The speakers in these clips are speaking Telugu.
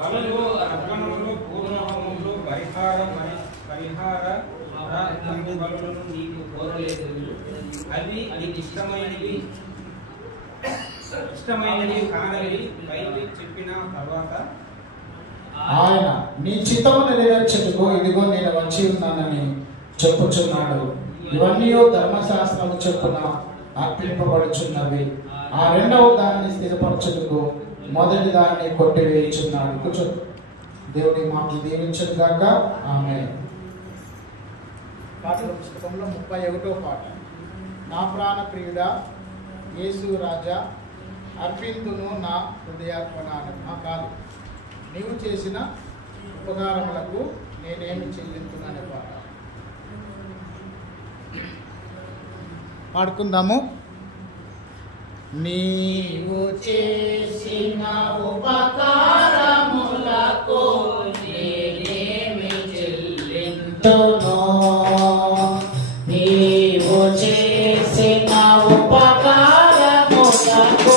వలలు అర్పణములు పూర్ణహోమములు పరిహార బలులను నీకు కోరలేదు. అవి నీకు ఇష్టమైనవి కానవి పైకి చెప్పిన తర్వాత ఆయన నీ చిత్తము నెరవేర్చుటకు ఇదిగో నేను వచ్చి ఉన్నానని చెప్పుచున్నాడు. ఇవన్నీ ధర్మశాస్త్రము చొప్పున అర్పింపబడుచున్నవి. ఆ రెండవ దాన్ని స్థిరపరచుటకు మొదటి దాన్ని కొట్టివేయుచున్నాడు. కూర్చో. దేవుడి మాటలు దీవించను గాక. ఆమేన్. పాటల పుస్తకంలో 31వ పాట. నా ప్రాణ ప్రియుడా యేసు రాజా అర్పింతును నా హృదయార్పణ. కాదు, నీవు చేసిన ఉపకారములకు నేనేమి చెల్లించుననే పాట పాడుకుందాము. నీవు చేసిన ఉపకారములకు నేనేమి చెల్లింతును, నీవు చేసిన ఉపకారములకు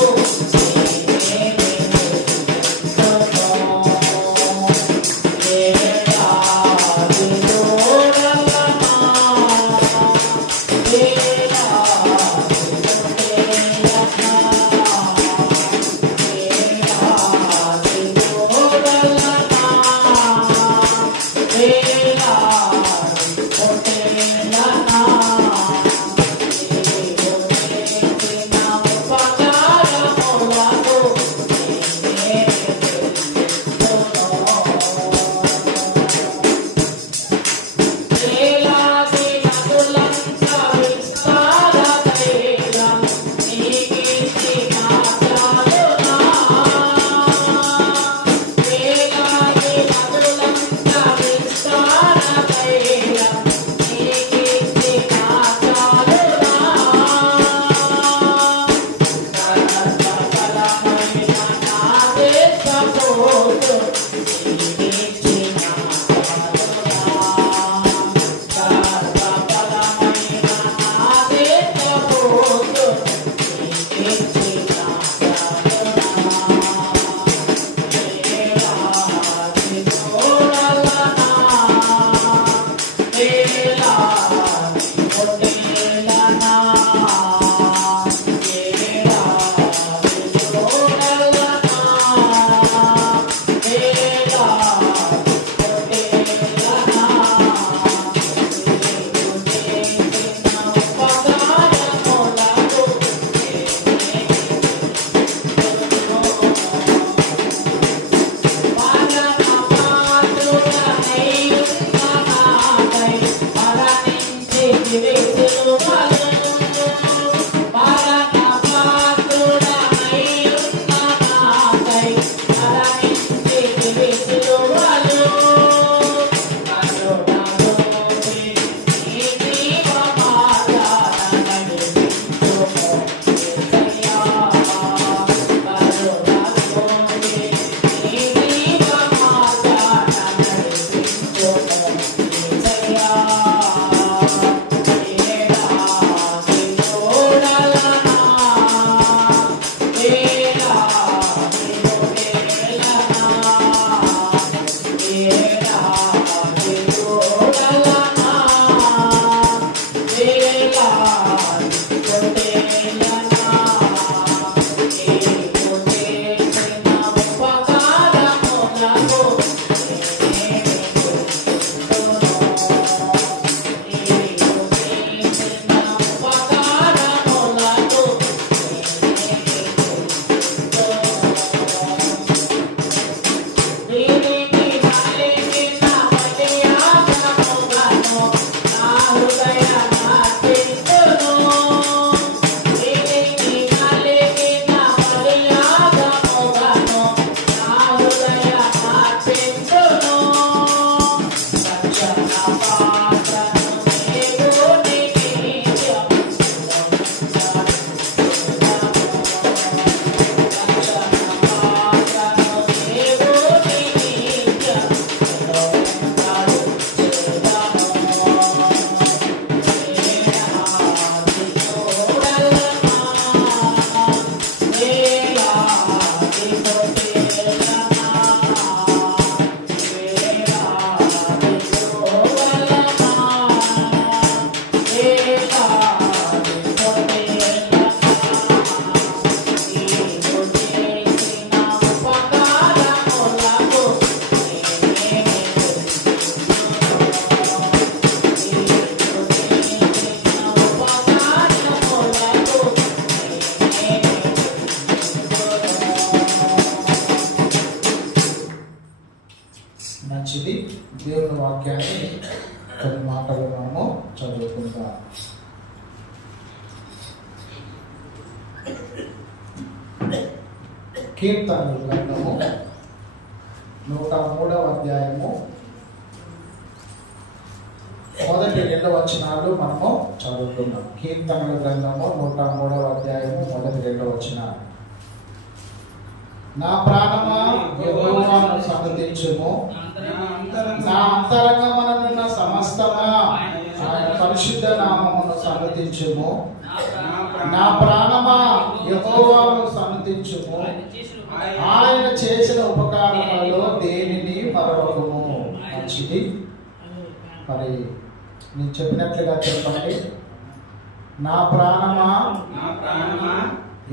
Yeah. మంచిది. దేవుని వాక్యాన్ని కొన్ని మాటలు మనము చదువుకుందాం. కీర్తనల గ్రంథము 103వ అధ్యాయము మొదటి 2 వచనాలు మనము చదువుతున్నాం. కీర్తనల గ్రంథము 103వ అధ్యాయము మొదటి 2 వచనాలు. నా ప్రాణమా యెహోవాను సన్నుతించుము, నా అంతరంగమున సమస్తమా ఆయన పరిశుద్ధ నామమును సన్నుతించుము. నా ప్రాణమా యెహోవాను సన్నుతించుము, ఆయన చేసిన ఉపకారములలో దేనిని మరవకుము. మంచిది. మరి నేను చెప్పినట్లుగా చెప్పండి. నా ప్రాణమా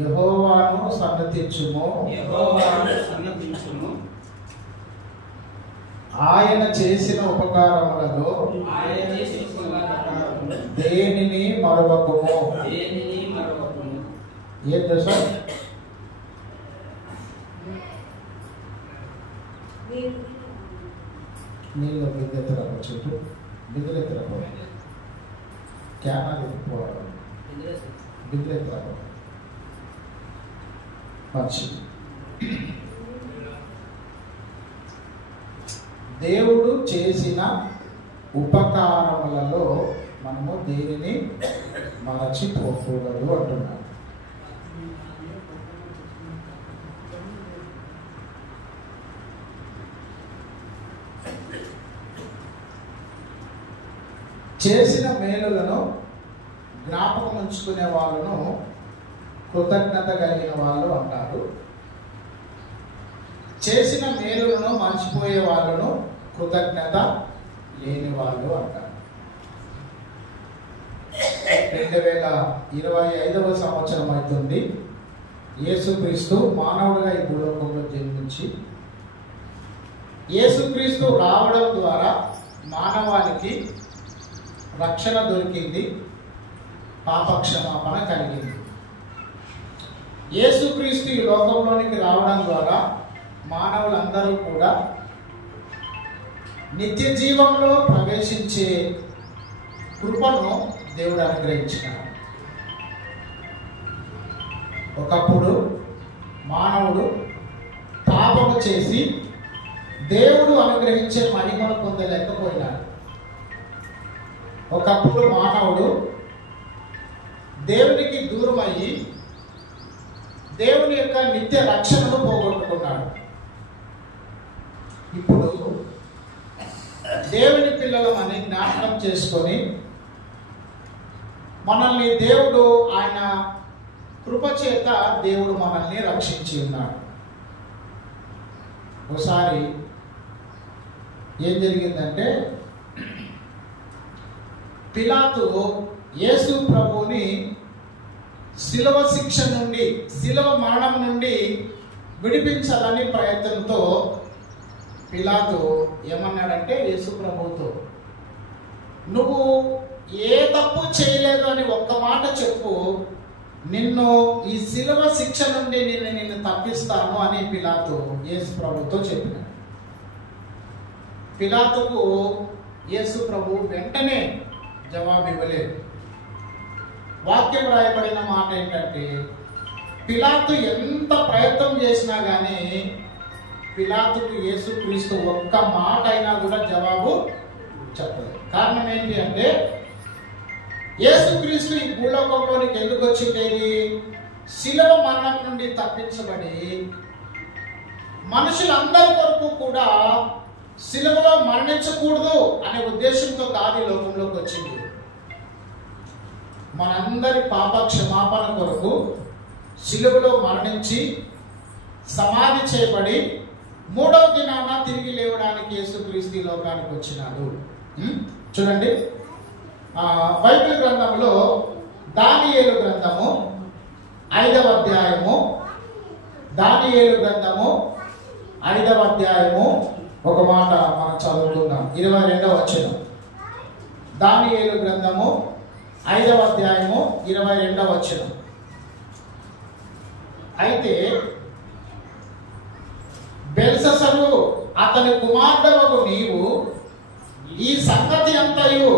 యెహోవాను సన్నతించుము, ఆయన చేసిన ఉపకారములలో దేనిని మరవకుము. ఏం తెలుసా? నీళ్ళు బిందెత్తరకు చెట్టు బిందెత్తరకు క్యానాలు ఎత్తిపోవడం బిందెత్తరకు మంచిది. దేవుడు చేసిన ఉపకారములలో మనము దేనిని మరచిపోకూడదు అంటున్నాడు. చేసిన మేలులను జ్ఞాపకం ఉంచుకునే వాళ్ళను కృతజ్ఞత కలిగిన వాళ్ళు అంటారు. చేసిన మేలులను మర్చిపోయే వాళ్ళను కృతజ్ఞత లేని వాళ్ళు అంటారు. 2025వ సంవత్సరం అవుతుంది. యేసుక్రీస్తు మానవుడిగా ఈ భూలోకంలో జన్మించి యేసుక్రీస్తు రావడం ద్వారా మానవానికి రక్షణ దొరికింది, పాపక్షమాపణ కలిగింది. యేసుక్రీస్తు ఈ లోకంలోనికి రావడం ద్వారా మానవులందరూ కూడా నిత్య జీవంలో ప్రవేశించే కృపను దేవుడు అనుగ్రహించినాడు. ఒకప్పుడు మానవుడు పాపము చేసి దేవుడు అనుగ్రహించే మహిమను పొందలేకపోయినాడు. ఒకప్పుడు మానవుడు దేవునికి దూరం అయ్యి దేవుని యొక్క నిత్య రక్షణను పోగొట్టుకున్నాడు. ఇప్పుడు దేవుని పిల్లలమని జ్ఞాపకం చేసుకొని మనల్ని దేవుడు ఆయన కృపచేత దేవుడు మనల్ని రక్షించి ఉన్నాడు. ఒకసారి ఏం జరిగిందంటే, పిలాతు యేసు ప్రభువుని శిలువ శిక్ష నుండి, శిలువ మరణం నుండి విడిపించాలని ప్రయత్నంతో పిలాతు ఏమన్నాడంటే యేసు ప్రభువుతో, నువ్వు ఏ తప్పు చేయలేదు అని ఒక్క మాట చెప్పు, నిన్ను ఈ శిలువ శిక్ష నుండి నిన్ను తప్పిస్తాను అని పిలాతు యేసు ప్రభువుతో చెప్పినాడు. పిలాతుకు యేసు ప్రభు వెంటనే జవాబు ఇవ్వలేదు. వాక్యం రాయబడిన మాట ఏంటంటే, పిలాతు ఎంత ప్రయత్నం చేసినా కానీ పిలాతుకు యేసుక్రీస్తు ఒక్క మాట అయినా కూడా జవాబు చెప్పలేదు. కారణం ఏంటి అంటే, యేసుక్రీస్తు ఈ భూలోకంలోనికి ఎందుకు వచ్చిండేది? శిలువ మరణం నుండి తప్పించబడి మనుషులందరి కొరకు కూడా శిలువలో మరణించకూడదు అనే ఉద్దేశంతో కాదు ఈ లోకంలోకి వచ్చింది. మనందరి పాప క్షమాపణ కొరకు శిలువలో మరణించి సమాధి చేయబడి 3వ దినాన తిరిగి లేవడానికి యేసుక్రీస్తు ఈ లోకానికి వచ్చినాడు. చూడండి, బైబిల్ గ్రంథంలో దానియేలు గ్రంథము 5వ అధ్యాయము, దానియేలు గ్రంథము 5వ అధ్యాయము ఒక మాట మనం చదువుకుందాం. 22వ వచనం. దానియేలు గ్రంథము 5వ అధ్యాయము 22వ వచనం. అయితే బెల్షస్సరు, అతని కుమారుడవగు నీవు ఈ సంగతి అంతయు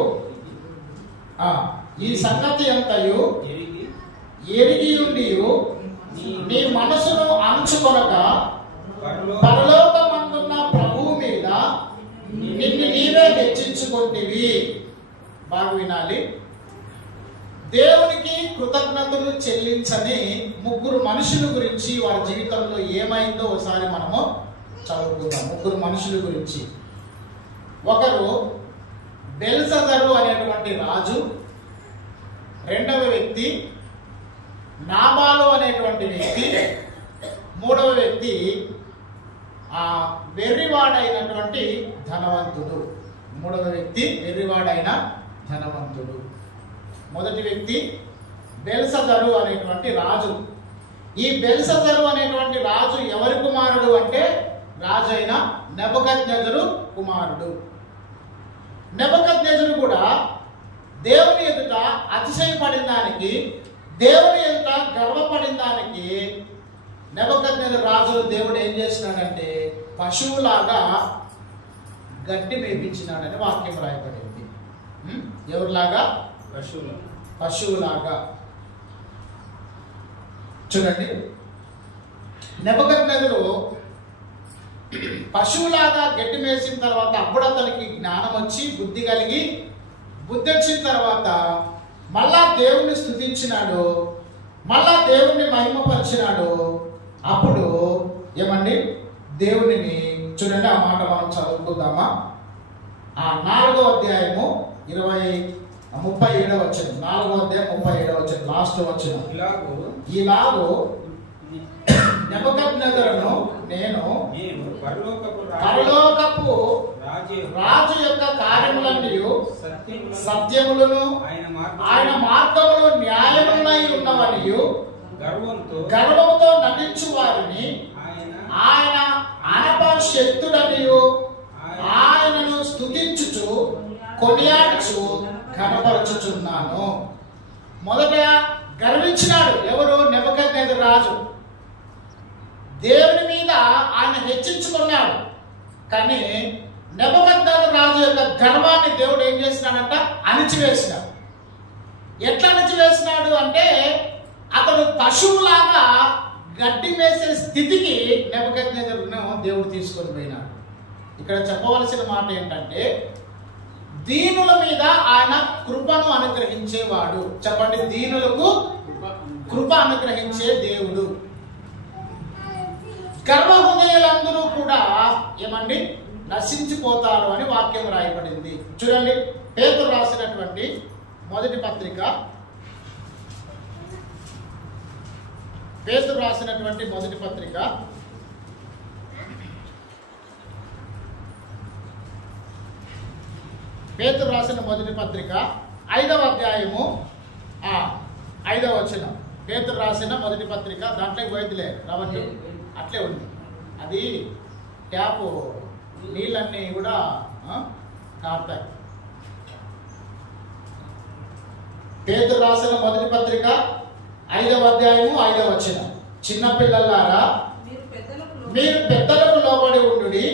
ఎరిగి ఉండి నీ మనసును అణుచుకొనక పరలోకమందున్న ప్రభువు మీద నిన్ను నీవే హెచ్చించుకొంటివి. బాగా వినాలి. దేవునికి కృతజ్ఞతలు చెల్లించని ముగ్గురు మనుషుల గురించి వారి జీవితంలో ఏమైందో ఒకసారి మనము చదువుకుందాం. ముగ్గురు మనుషుల గురించి. ఒకరు బెల్షస్సరు అనేటువంటి రాజు, రెండవ వ్యక్తి నాబాలు అనేటువంటి వ్యక్తి, మూడవ వ్యక్తి వెర్రివాడైనటువంటి ధనవంతుడు. మూడవ వ్యక్తి వెర్రివాడైన ధనవంతుడు. మొదటి వ్యక్తి బెల్షస్సరు అనేటువంటి రాజు. ఈ బెల్షస్సరు అనేటువంటి రాజు ఎవరి కుమారుడు అంటే రాజు అయిన నెబుకద్నెజరు కుమారుడు. నెబుకద్నెజరు కూడా దేవుని ఎదుట అతిశయపడిన దానికి, దేవుని ఎదుట గర్వపడిన దానికి నెబుకద్నెజరు రాజును దేవుడు ఏం చేసినాడంటే పశువులాగా గడ్డి మేపించినాడని వాక్యం రాయబడింది. ఎవరిలాగా? పశువులాగా. చూడండి, నెబుకద్నెజరు పశువులాగా గడ్డి మేసిన తర్వాత అప్పుడు అతనికి జ్ఞానం వచ్చి బుద్ధి కలిగి, బుద్ధి వచ్చిన తర్వాత మళ్ళా దేవుణ్ణి స్తుతించినాడు, మళ్ళా దేవుణ్ణి మహిమపరిచినాడు. అప్పుడు ఏమండి దేవునిని చూడండి, ఆ మాట మనం చదువుకుందామా? 4వ అధ్యాయము 37వ వచనం. 4వ అధ్యాయం 37వ వచనం, లాస్ట్ వచనం. ఇలాగూ నెబుకద్నెజరును నేను పరలోకపు రాజు యొక్క కార్యములన్నీ సత్యములను ఆయన మార్గములు న్యాయములై ఉన్నవనియు గర్వముతో నటించు వారిని ఆయన అనపశక్తుడనియు ఆయనను స్తుతించుచు కొనియాడుచు కనపరచుచున్నాను. మొదట గర్వించినాడు ఎవరు? నెబుకద్నెజరు రాజు. దేవుని మీద ఆయన హెచ్చించుకున్నాడు. కానీ నెబుకద్నెజరు రాజు యొక్క గర్వాన్ని దేవుడు ఏం చేసినాడంట? అణిచివేసినాడు. ఎట్లా అణిచివేసినాడు అంటే అతడు పశువులాగా గడ్డి మేసే స్థితికి నెబుకద్నెజరును దేవుడు తీసుకొని పోయినాడు. ఇక్కడ చెప్పవలసిన మాట ఏంటంటే దీనుల మీద ఆయన కృపను అనుగ్రహించేవాడు. చెప్పండి, దీనులకు కృప అనుగ్రహించే దేవుడు. గర్వ హృదయులందరూ కూడా ఏమండి నశించిపోతారు అని వాక్యం రాయబడింది. చూడండి, పేతురు రాసినటువంటి మొదటి పత్రిక, పేతురు రాసినటువంటి మొదటి పత్రిక 5వ అధ్యాయము 5వ వచనం. పేతురు రాసిన మొదటి పత్రిక, దాంట్లోకి పోయిద్దిలే రవణ్యం అట్లే ఉంది. అది ట్యాప్ నీళ్ళన్నీ కూడా కారుతాయి. పేతురు రాసిన మొదటి పత్రిక 5వ అధ్యాయము 5వ వచనం. చిన్న పిల్లలారా మీరు పెద్దలకు లోబడి ఉండుడి.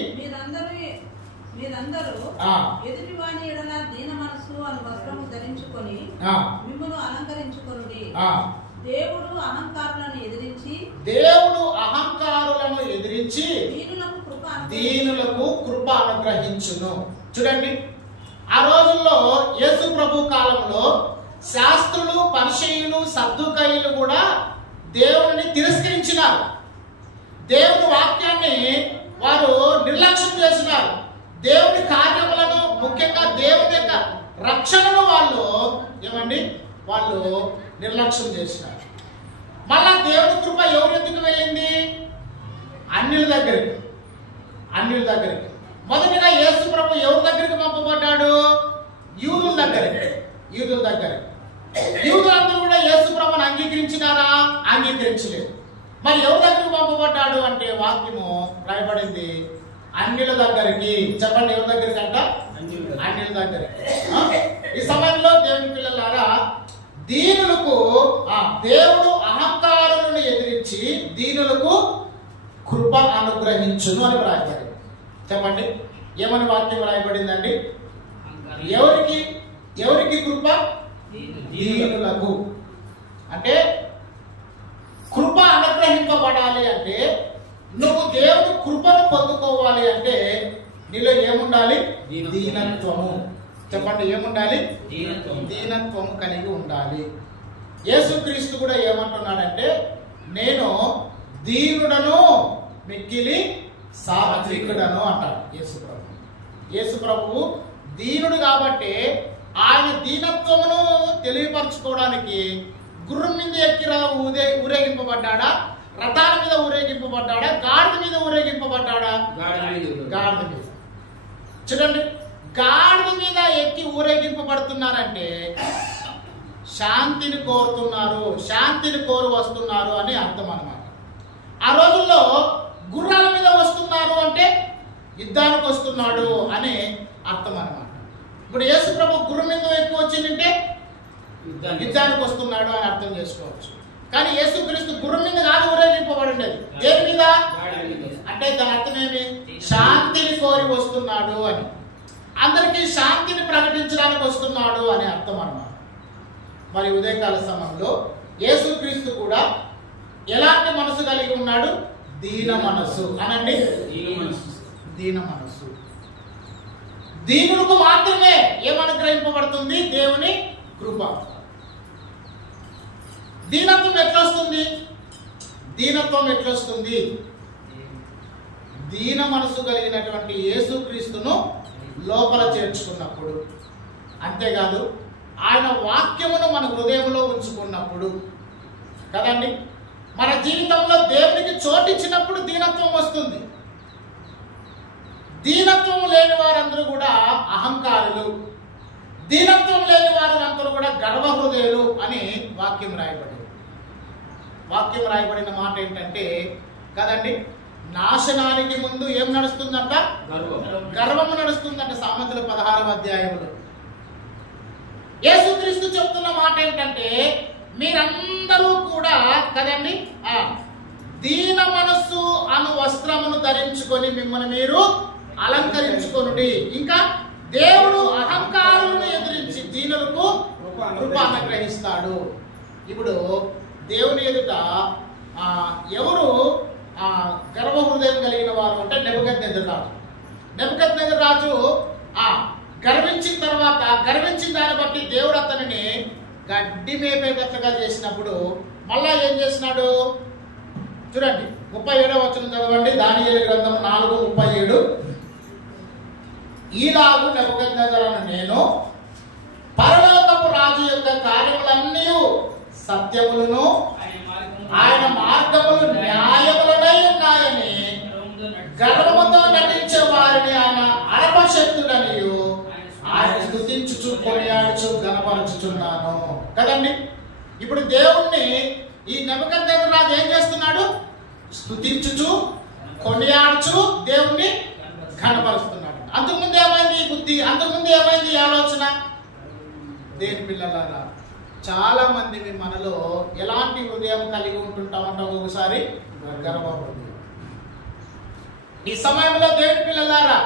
ఎదుటివాని ఎడల దీన మనసు అను వస్త్రము ధరించుకొని మిమ్మును అలంకరించుకొనుడి. దేవుడు అహంకారులను ఎదిరించి దీనులకు కృప అనుగ్రహించును. చూడండి, ఆ రోజుల్లో యేసు ప్రభు కాలంలో శాస్త్రులు, పరిసయ్యులు, సద్దూకయ్యులు కూడా దేవుని తిరస్కరించినారు. దేవుని వాక్యాన్ని వారు నిర్లక్ష్యం చేసినారు. దేవుని కార్యములను, ముఖ్యంగా దేవుని యొక్క రక్షణను వాళ్ళు నిర్లక్ష్యం చేసినారు. మళ్ళా దేవుని కృప ఎవరి ఎందుకు వెళ్ళింది? అన్యుల దగ్గరికి. మొదటిగా యేసు ప్రభు ఎవరి దగ్గరికి పంపబడ్డాడు? యూదుల దగ్గరికి. యూదులందరూ కూడా యేసు ప్రభుని అంగీకరించినారా? అంగీకరించలేదు. మరి ఎవరి దగ్గరికి పంపబడ్డాడు అంటే వాక్యము రాయబడింది అన్యుల దగ్గరికి. చెప్పండి, ఎవరి దగ్గరికి అంట? అన్యుల దగ్గరికి. ఈ సమయంలో దేవుని పిల్లలారా, దీనులకు దేవుడు అహంకారులను ఎదిరించి దీనులకు కృప అనుగ్రహించును అని రాయబడింది. చెప్పండి, ఏమని వాక్యం రాయబడిందండి? ఎవరికి ఎవరికి కృప? దీనులకు. అంటే కృప అనుగ్రహింపబడాలి అంటే, నువ్వు దేవుని కృపను పొందుకోవాలి అంటే నీలో ఏముండాలి? దీనత్వము. చెప్పండి, ఏముండాలి? దీనత్వము కలిగి ఉండాలి. యేసుక్రీస్తు కూడా ఏమంటున్నాడంటే, నేను దీనుడను మిక్కిలి సాత్వికుడను అంటాడు యేసు ప్రభువు దీనుడు కాబట్టి ఆయన దీనత్వమును తెలియపరచుకోవడానికి గుర్రం మీద ఎక్కి ఊరేగింపబడ్డాడా? రథాల మీద ఊరేగింపబడ్డాడా? గాడిద మీద ఊరేగింపబడ్డాడా? గాడిద మీద. చూడండి, గాడిద మీద ఎక్కి ఊరేగింపబడుతున్నారంటే శాంతిని కోరుతున్నారు, శాంతిని కోరు వస్తున్నారు అని అర్థం అన్నమాట. ఆ రోజుల్లో గుర్రాల మీద వస్తున్నారు అంటే యుద్ధానికి వస్తున్నాడు అని అర్థం అన్నమాట. ఇప్పుడు యేసు ప్రభు గుర్రం మీద ఎక్కి వచ్చిందంటే యుద్ధానికి వస్తున్నాడు అని అర్థం చేసుకోవచ్చు. కానీ యేసుక్రీస్తు గుర్రం మీద కాదు ఊరేగింపబడింది, దేని మీద? అంటే దాని అర్థం ఏమి? శాంతిని కోరి వస్తున్నాడు అని, అందరికీ శాంతిని ప్రకటించడానికి వస్తున్నాడు అని అర్థం అన్నమాట. మరి ఉదయకాల సమయంలో యేసుక్రీస్తు కూడా ఎలాంటి మనసు కలిగి ఉన్నాడు? దీన మనసు అనండి. దీన మనసు. దీనులకు మాత్రమే ఏమనుగ్రహింపబడుతుంది? దేవుని కృప. దీనత్వం ఎట్లొస్తుంది? దీనత్వం ఎట్లొస్తుంది? దీన మనసు కలిగినటువంటి యేసుక్రీస్తును లోపల చేర్చుకున్నప్పుడు, అంతేకాదు ఆయన వాక్యమును మన హృదయంలో ఉంచుకున్నప్పుడు కదండి. మన జీవితంలో దేవునికి చోటిచ్చినప్పుడు దీనత్వం వస్తుంది. దీనత్వం లేని వారందరూ కూడా అహంకారులు, దీనత్వం లేని వారందరూ కూడా గర్వ హృదయులు అని వాక్యం రాయబడింది. వాక్యం రాయబడిన మాట ఏంటంటే కదండి, నాశనానికి ముందు ఏం నడుస్తుందంట? గర్వము నడుస్తుందంట. సామెతలు 16వ అధ్యాయంలో యేసుక్రీస్తు చెప్తున్న మాట ఏంటంటే, మీరందరూ కూడా కదండి దీన మనస్సు అను వస్త్రమును ధరించుకొని మిమ్మల్ని మీరు అలంకరించుకొనుడి. ఇంకా దేవుడు అహంకారులను ఎదిరించి దీనులకు కృప అనుగ్రహిస్తాడు. ఇప్పుడు దేవుని ఎదుట ఎవరు గర్వ హృదయం కలిగిన వారు అంటే నెబుకద్నెజరు రాజు గర్వించిన తర్వాత గర్వించిన దాన్ని బట్టి దేవుడు అతనిని గడ్డి మేపేటట్లుగా చేసినప్పుడు మళ్ళా ఏం చేసినాడు? చూడండి, 37వ వచనం చదవండి. దానియేలు గ్రంథం 4:37. ఈలాగు నెబుకద్నెజరు నేను పరలోకపు రాజు యొక్క కార్యములన్నీ సత్యములను ఆయన మార్గములు న్యాయములనై ఉన్నాయని గర్వముతో నటించే వారిని ఆయన అరపశక్తుడనియు ఆయన స్తుతించుచు కొనియాడుచు గణపరచుచున్నాను కదండి. ఇప్పుడు దేవుణ్ణి ఈ నెబుకద్నెజరు రాజు ఏం చేస్తున్నాడు? స్తుతించుచు కొనియాడుచు దేవుణ్ణి గణపరుస్తున్నాడు. అంతకుముందు ఏమైంది ఈ బుద్ధి? అంతకుముందు ఏమైంది ఈ ఆలోచన? దేవుని పిల్లలారా, చాలా మంది మనలో ఎలాంటి హృదయం కలిగి ఉంటుంటామంటే ఒకసారి గర్వ హృదయం. ఈ సమయంలో దేవుని పిల్లలారా,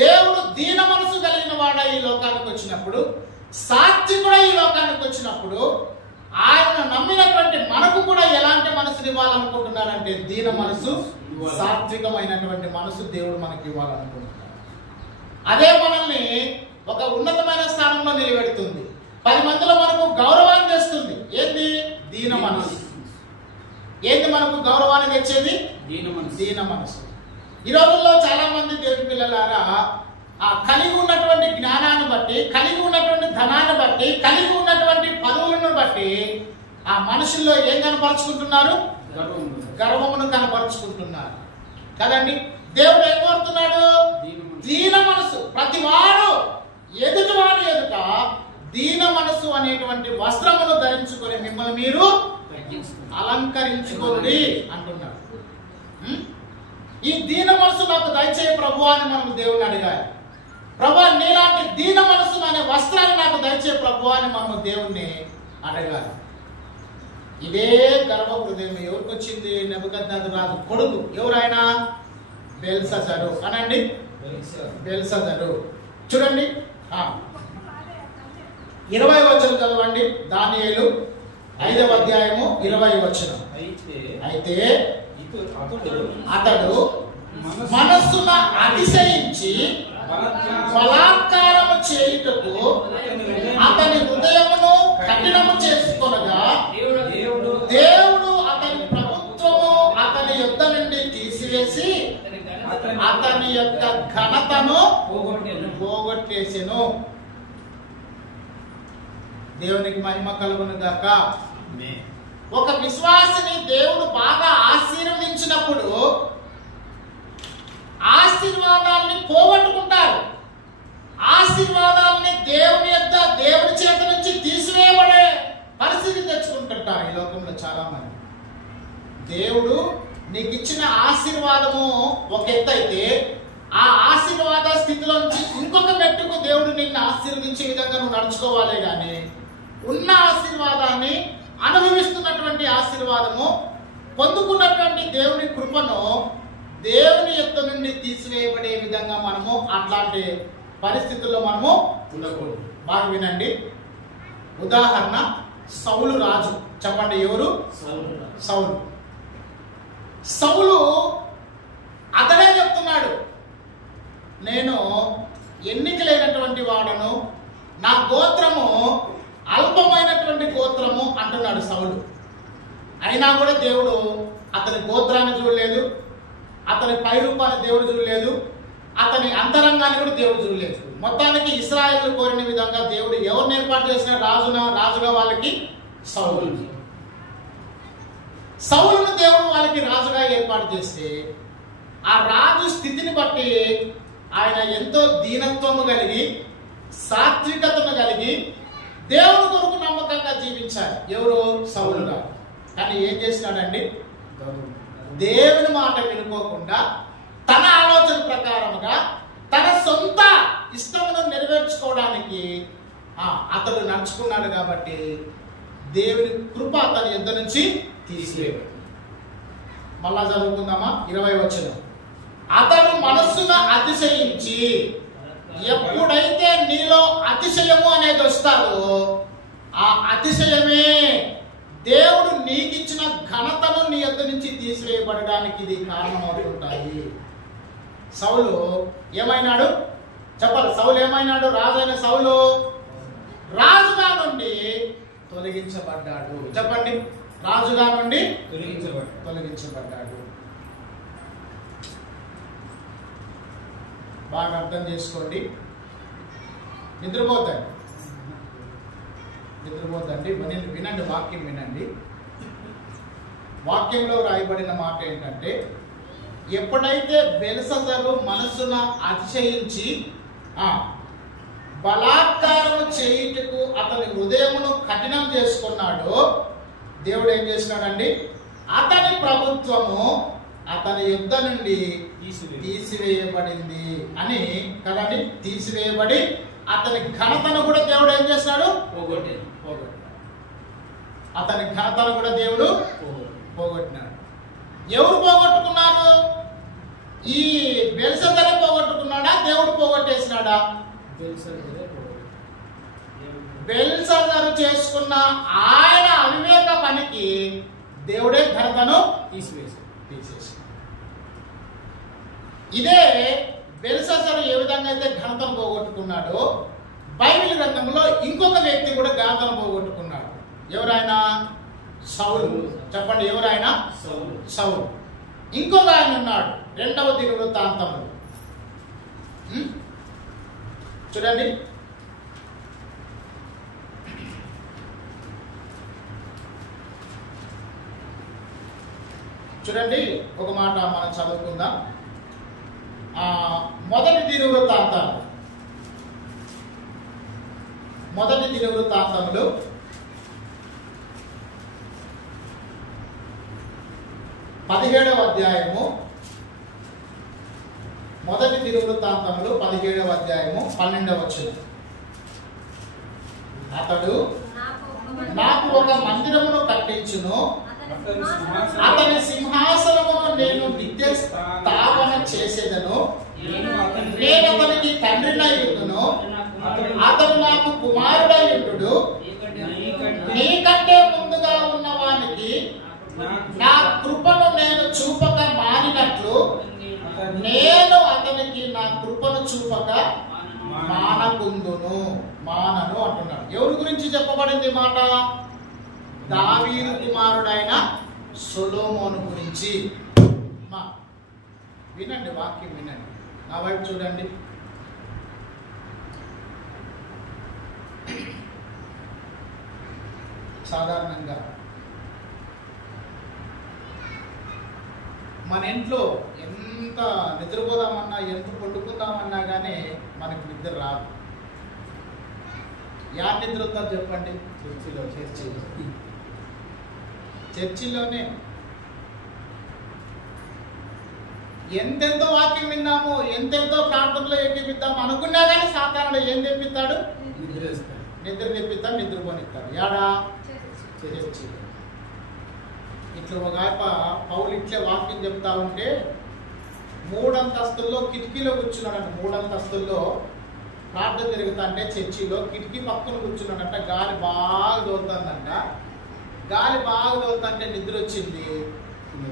దేవుడు దీన మనసు కలిగిన వాడ ఈ లోకానికి వచ్చినప్పుడు, సాత్వికుడ ఈ లోకానికి వచ్చినప్పుడు, ఆయన నమ్మినటువంటి మనకు కూడా ఎలాంటి మనసుని ఇవ్వాలనుకుంటున్నారంటే దీన మనసు, సాత్వికమైనటువంటి మనసు దేవుడు మనకి ఇవ్వాలనుకుంటున్నాడు. అదే మనల్ని ఒక ఉన్నతమైన స్థానంలో నిలబెడుతుంది, 10 మందిలో మనకు గౌరవాన్ని తెస్తుంది. ఏంది? దీన మనసు. ఏంది మనకు గౌరవాన్ని తెచ్చేది? దీన మనసు. ఈ రోజుల్లో చాలా మంది దేవుని పిల్లలారా కలిగి ఉన్నటువంటి జ్ఞానాన్ని బట్టి, కలిగి ఉన్నటువంటి ధనాన్ని బట్టి, కలిగి ఉన్నటువంటి పదవులను బట్టి ఆ మనుషుల్లో ఏం కనపరుచుకుంటున్నారు? గర్వమును కనపరుచుకుంటున్నారు కదండి. దేవుడు ఏం కోరుతున్నాడు? దీన మనసు. ప్రతివాడు ఎదుటివాడు ఎదుట దీన మనసు అనేటువంటి వస్త్రమును ధరించుకొని మిమ్మల్ని మీరు అలంకరించుకోండి అంటున్నాడు. ఈ దీన మనసు నాకు దయచేయ ప్రభు అని మనం దేవుని అడిగాలి. ప్రభు, నీలాంటి దీన మనసు అనే వస్త్రాన్ని నాకు దయచేయ ప్రభు అని మనం దేవుణ్ణి అడగాలి. ఇదే గర్వ హృదయం ఎవరికి వచ్చింది? నెబుకద్నెజరు రాజు కొడుకు. ఎవరైనా? బెల్షస్సరు అనండి. బెల్షస్సరు. చూడండి 20వ వచనం చదవండి. దానియేలు 5వ అధ్యాయము 20వ వచనం. అయితే అతడు మనస్సున అతిశయించి బలాత్కారము చేయుటకు అతని హృదయమును కఠినము చేసుకొనగా దేవుడు అతని ప్రభుత్వము అతని యొద్ద నుండి తీసివేసి అతని యొక్క ఘనతను పోగొట్టేసెను. దేవునికి మహిమ కలుగును గాక. ఒక విశ్వాసిని దేవుడు బాగా ఆశీర్వదించినప్పుడు ఆశీర్వాదాలని పోగొట్టుకుంటారు. ఆశీర్వాదాలని దేవుని చేత నుంచి తీసివేయబడే పరిస్థితి తెచ్చుకుంటుంటారు ఈ లోకంలో చాలా మంది. దేవుడు నీకు ఇచ్చిన ఆశీర్వాదము ఒక ఎత్తు అయితే, ఆ ఆశీర్వాద స్థితిలో నుంచి ఇంకొక మెట్టుకు దేవుడు నిన్ను ఆశీర్వదించే విధంగా నువ్వు నడుచుకోవాలి. కానీ ఉన్న ఆశీర్వాదాన్ని, అనుభవిస్తున్నటువంటి ఆశీర్వాదము, పొందుకున్నటువంటి దేవుని కృపను దేవుని యొద్ద నుండి తీసివేయబడే విధంగా మనము అట్లాంటి పరిస్థితుల్లో మనము ఉండకూడదు. బాగా వినండి. ఉదాహరణ, సౌలు రాజు. చెప్పండి, ఎవరు? సౌలు. సౌలు అతడే చెప్తున్నాడు, నేను ఎన్నికలైనటువంటి వాడను, నా గోత్రము అల్పమైనటువంటి గోత్రము అంటున్నాడు సౌలు. అయినా కూడా దేవుడు అతని గోత్రాన్ని చూడలేదు, అతని పై రూపాన్ని దేవుడు చూడలేదు, అతని అంతరంగాన్ని కూడా దేవుడు చూడలేదు. మొత్తానికి ఇశ్రాయేలు కోరిన విధంగా దేవుడు ఎవరిని ఏర్పాటు చేసిన రాజుగా వాళ్ళకి సౌలును దేవుడు వాళ్ళకి రాజుగా ఏర్పాటు చేస్తే, ఆ రాజు స్థితిని బట్టి ఆయన ఎంతో దీనత్వము కలిగి, సాత్వికతను కలిగి, దేవుని కొరకు నమ్మకంగా జీవించాలి. ఎవరు? సౌలు గారు. కానీ ఏం చేసినాడండి? దేవుని మాట వినుకోకుండా తన ఆలోచన ప్రకారముగా తన సొంత ఇష్టమును నెరవేర్చుకోవడానికి అతడు నడుచుకున్నాడు. కాబట్టి దేవుని కృప అతని యొద్ద నుంచి తీసివేయబడింది. మళ్ళా చదువుకుందామా? 20వ వచనం. అతడు మనస్సున అతిశయించి, ఎప్పుడైతే నీలో అతిశయము అనేది వస్తాదో ఆ అతిశయమే దేవుడు నీకిచ్చిన ఘనతను నీ యొద్ద నుంచి తీసివేయబడడానికి ఇది కారణమవుతుంటాయి. సౌలు ఏమైనాడు? చెప్పాలి. సౌలు ఏమైనాడు? రాజైన సౌలు రాజుగా నుండి తొలగించబడ్డాడు. చెప్పండి, రాజుగా నుండి తొలగించబడ్డాడు. బాగా అర్థం చేసుకోండి. నిద్రపోతండి. వినండి, వాక్యం వినండి. వాక్యంలో రాయబడిన మాట ఏంటంటే, ఎప్పుడైతే బెల్షస్సరు మనస్సున అతిశయించి బలాత్కారము చేయుటకు అతని హృదయమును కఠినం చేసుకున్నాడో, దేవుడు ఏం చేసినాడండి? అతని ప్రభుత్వము అతని యొద్ద నుండి తీసివేయబడింది అని కదండి. తీసివేయబడి అతని ఘనతను కూడా దేవుడు ఏం చేస్తాడు? అతని ఘనతను కూడా దేవుడు పోగొట్టినాడు. ఎవరు పోగొట్టుకున్నారు? ఈ బెల్షస్సరే పోగొట్టుకున్నాడా? దేవుడు పోగొట్టేసినాడా? బెల్షస్సరు చేసుకున్న ఆయన అవివేక పనికి దేవుడే ఘనతను తీసేసి. ఇదే బెల్షస్సరు ఏ విధంగా అయితే ఘనతను పోగొట్టుకున్నాడో, బైబిల్ గ్రంథంలో ఇంకొక వ్యక్తి కూడా ఘనతను పోగొట్టుకున్నాడు. ఎవరైనా? సౌలు. చెప్పండి, ఎవరైనా? సౌలు. ఇంకొక ఆయన ఉన్నాడు 2వ దినవృత్తాంతంలో. చూడండి, ఒక మాట మనం చదువుకుందాం. మొదటి దినవృత్తాంతాలు 17వ అధ్యాయము. మొదటి దినవృత్తాంతములు 17వ అధ్యాయము 12వ వచనం. అతడు నాకు ఒక మందిరమును కట్టించును, అతని సింహాసనమును నేను నిత్య స్థాపన చేసేదను. నేను అతనికి తండ్రినై ఉండును, అతడు నాకు కుమారుడై ఉండును. నీకంటే ముందుగా ఉన్నవానికి నా కృపను నేను చూపక మానినట్లు నేను అతనికి నా కృపను చూపక మానను అంటున్నాడు. ఎవరి గురించి చెప్పబడింది మాట? దావీదు కుమారుడైన సొలొమోను గురించి. వినండి, వాక్యం వినండి, నా వైపు చూడండి. సాధారణంగా మన ఇంట్లో ఎంత నిద్రపోదామన్నా, ఎంత పండుకుందామన్నా కానీ మనకి నిద్ర రాదు. యా నిద్ర వద్దా చెప్పండి? చర్చిలోనే ఎంతెంతో వాక్యం విన్నాము, ఎంతెంతో ప్రార్థనలో ఎక్కిపిద్దాము అనుకున్నా కానీ సాధారణ ఏం తెప్పిస్తాడు? నిద్ర తెప్పిస్తాడు, నిద్రపోనిస్తాడు. యాడా? చర్చి. ఇట్లా ఒక పౌలు ఇట్లే వాక్యం చెప్తా ఉంటే 3 అంతస్తుల్లో కిటికీలో కూర్చున్నాడంట. 3 అంతస్తుల్లో ప్రార్థన జరుగుతా అంటే చర్చిలో కిటికీ పక్కన కూర్చున్నాడంట. గాలి బాగా తోలుతుందంట. గాలి బాగా తోలుతుంటే నిద్ర వచ్చింది.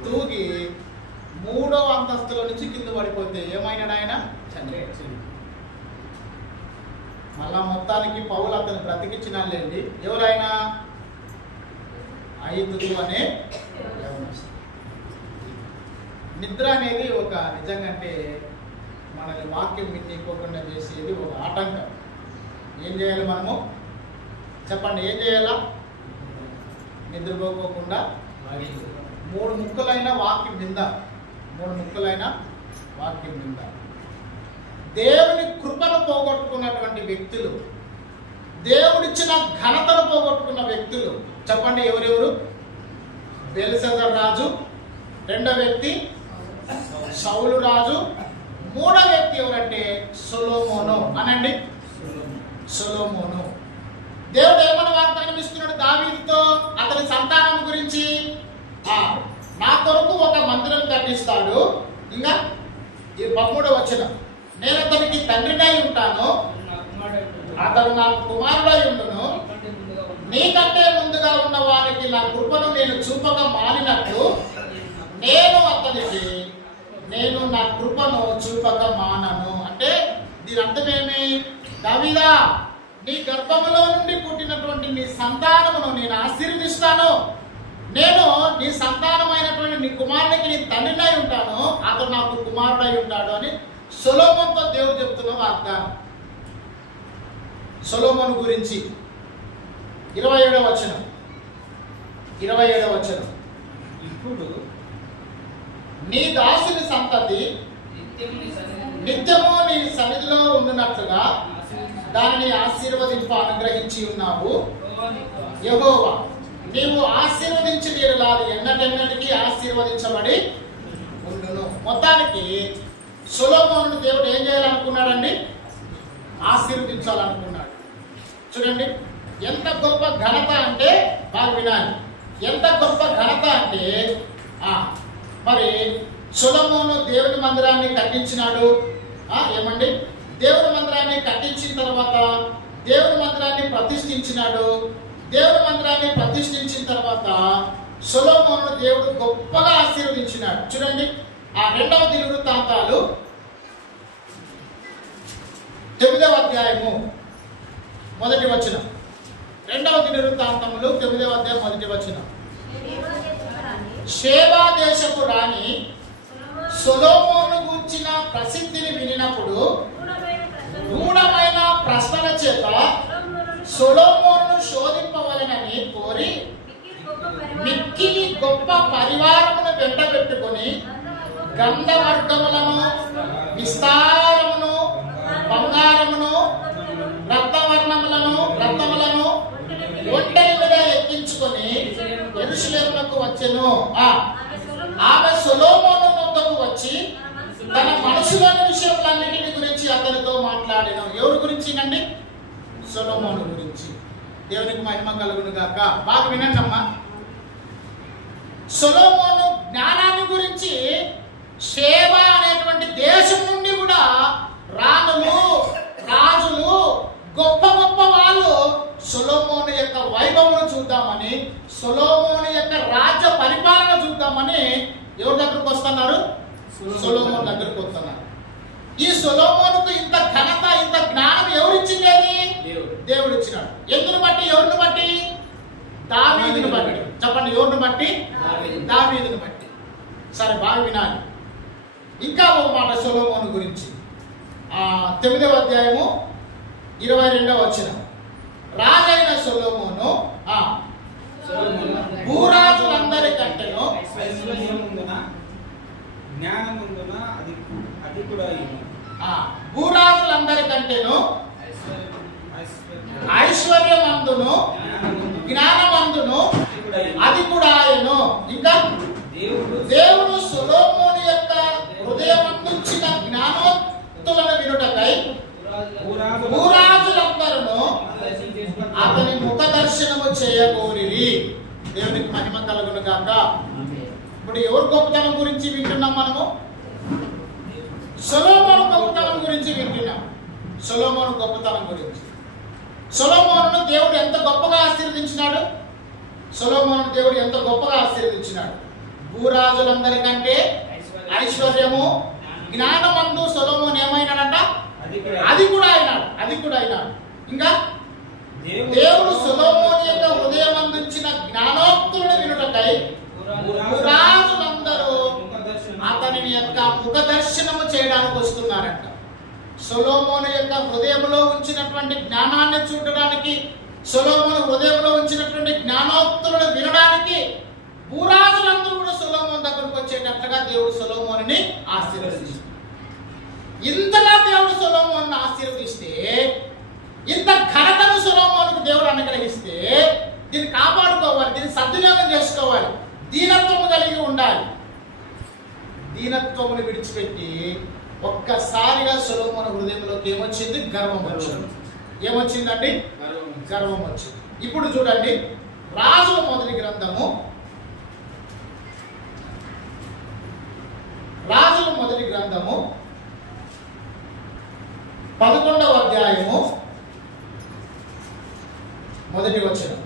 తూగి 3వ అంతస్తులో నుంచి కింద పడిపోతే ఏమైనాడు ఆయన? చనిపోయాడు. మళ్ళా మొత్తానికి పౌలు అతను బ్రతికించినాళ్ళండి. ఎవరైనా? ఐదుగురు అనే నిద్ర అనేది ఒక నిజంగా మనల్ని వాక్యం వినికోకుండా చేసేది ఒక ఆటంకం. ఏం చేయాలి మనము? చెప్పండి, ఏం చేయాలా? నిద్రపోకోకుండా 3 ముక్కలైన వాక్యం విందా. 3 ముక్కలైన వాక్యం విందా. దేవుని కృపను పోగొట్టుకున్నటువంటి వ్యక్తులు, దేవుడిచ్చిన ఘనతను పోగొట్టుకున్న వ్యక్తులు చెప్పండి ఎవరెవరు? బెల్షస్సర్ రాజు, 2వ వ్యక్తి సౌలు రాజు, 3వ వ్యక్తి ఎవరంటే సొలొమోను. అనండి, సొలొమోను. దేవుడు ఏమని వాగ్దానం ఇస్తున్నాడు దావీదుతో? అతని సంతానం గురించి, నా కొరకు ఒక మందిరం కట్టిస్తాడు. ఇంకా ఈ 13వ వచనం, నేను అతనికి తండ్రినై ఉంటాను, అతడు నాకు కుమారుడై ఉండును. నీకంటే ముందుగా ఉన్న వారికి నా కృపను నేను చూపక మానినట్లు నేను నా కృపను చూపక మానను. అంటే దీని అర్థమేమి? దావీదా, నీ గర్భములో నుండి పుట్టినటువంటి నీ సంతానమును నేను ఆశీర్వదిస్తాను. నేను నీ సంతానమైనటువంటి నీ కుమారునికి నీ తండ్రినై ఉంటాను, అతడు నాకు కుమారుడై ఉంటాడు అని సొలొమోనుతో దేవుడు చెప్తున్న వాగ్దానం. సొలొమోను గురించి 27వ వచనం. ఇప్పుడు నీ దాసుని సంతతి నిత్యము నీ సన్నిధిలో ఉండునట్లుగా దానిని ఆశీర్వదింప అనుగ్రహించి ఉన్నావు. యెహోవా, నీవు ఆశీర్వదించి తీరులాది ఎన్నటెన్నటికీ ఆశీర్వదించబడి ఉండును. మొత్తానికి సొలొమోనును దేవుడు ఏం చేయాలనుకున్నాడండి? ఆశీర్వదించాలనుకున్నాడు. చూడండి ఎంత గొప్ప ఘనత అంటే, బాగా వినాలి, ఎంత గొప్ప ఘనత అంటే మరి సొలొమోను దేవుని మందిరాన్ని కట్టించినాడు. ఏమండి? దేవుని మందిరాన్ని కట్టించిన తర్వాత దేవుని మందిరాన్ని ప్రతిష్ఠించినాడు. దేవుని మందిరాన్ని ప్రతిష్ఠించిన తర్వాత సొలొమోనును దేవుడు గొప్పగా ఆశీర్వదించినాడు. చూడండి ఆ 2వ దినవృత్తాంతాలు 9వ అధ్యాయము 1వ వచనం. 2వ దినవృత్తాంతములు 9వ అధ్యాయం 1వ వచనం. షేబా దేశపు రాణి సొలొమోను గూర్చిన ప్రసిద్ధిని వినినప్పుడు గూఢమైన ప్రశ్నల చేత సొలొమోను శోధింపవలెనని కోరి మిక్కిలి గొప్ప పరివారమును వెంటబెట్టుకొని గంధవర్గములను, విస్తారమును, బంగారమును, రత్నములను ఒంటరి మీద ఎక్కించుకొని యెరూషలేమునకు వచ్చెను. ఆమె సొలొమోను వద్దకు వచ్చి తన మనసులోని విషయములన్నిటిని గురించి అతనితో మాట్లాడెను. ఎవరి గురించినండి? సొలొమోను గురించి. దేవునికి మహిమ కలుగును గాక. బాగా వినండి అమ్మా. సొలొమోను జ్ఞానాన్ని గురించి షేబ అనేటువంటి దేశం నుండి కూడా రాణులు, రాజులు, గొప్ప గొప్ప వాళ్ళు సొలొమోను యొక్క వైభవం చూద్దామని, సొలొమోను యొక్క రాజ్య పరిపాలన చూద్దామని ఎవరి దగ్గరకు వస్తున్నారు? సొలొమోను దగ్గరకు వస్తున్నారు. ఈ సొలొమోనుకు ఇంత ఘనత, ఇంత జ్ఞానం ఎవరిచ్చింది? దేవుడు ఇచ్చినాడు. ఎందుని బట్టి? ఎవరిని బట్టి? దావీదుని బట్టి. చెప్పండి, ఎవరిని బట్టి? దావీదుని బట్టి. సరే, బాగా వినాలి. ఇంకా ఒక మాట సొలొమోను గురించి. 9వ అధ్యాయము 22వ వచనం. రాజైన సొలొమోను భూరాజులందరికంటేను జ్ఞానముందున అది కూడా భూరాజులందరికంటేను ఐశ్వర్యమందును జ్ఞానమందును అది కూడా ఆయను. ఇంకా దేవుడు సొలొమోను యొక్క హృదయమందుంచిన జ్ఞానోక్తులను వినుటకై భూరాజులందరూ అతని ముఖ దర్శనము చేయగోరిరి. దేవునికి మహిమ కలుగును గాక. ఇప్పుడు ఎవరు గొప్పతనం గురించి వింటున్నాం? మనము సొలొమోను గొప్పతనం గురించి వింటున్నాం. సొలొమోను గొప్పతనం గురించి. సొలొమోనును దేవుడు ఎంత గొప్పగా ఆశీర్వదించినాడు? సొలొమోను దేవుడు ఎంత గొప్పగా ఆశీర్వదించినాడు? భూరాజులందరికంటే ఐశ్వర్యము, జ్ఞానమందు సొలొమోను ఏమైనాడంట? అది కూడా అయినాడు. ఇంకా దేవుడు సొలొమోను యొక్క హృదయమందుంచిన జ్ఞానోక్తులను వినుటకై భూరాజులందరూ అతని యొక్క ముఖ దర్శనము చేయడానికి వస్తున్నారంట. సొలొమోను యొక్క హృదయంలో ఉంచినటువంటి జ్ఞానాన్ని చూడడానికి, సొలొమోను హృదయంలో ఉంచినటువంటి జ్ఞానోక్తులను వినడానికి భూరాజులందరూ కూడా సొలొమోను దగ్గరకు వచ్చేటట్లుగా దేవుడు సొలొమోనుని ఆశీర్వదించాడు. ఇంతగా దేవుడు సొలొమోనుని ఆశీర్వదిస్తే, ఇంత ఘనతను సొలొమోనుకు దేవుడు అనుగ్రహిస్తే, దీన్ని కాపాడుకోవాలి, దీన్ని సద్వినియోగం చేసుకోవాలి, దీనత్వము కలిగి ఉండాలి. దీనత్వమును విడిచిపెట్టి ఒక్కసారిగా సొలొమోను హృదయంలోకి ఏమొచ్చింది? గర్వం వచ్చింది. ఏమొచ్చిందండి? గర్వం వచ్చింది. ఇప్పుడు చూడండి, రాజుల మొదటి గ్రంథము 11వ అధ్యాయము మొదటి వచనం.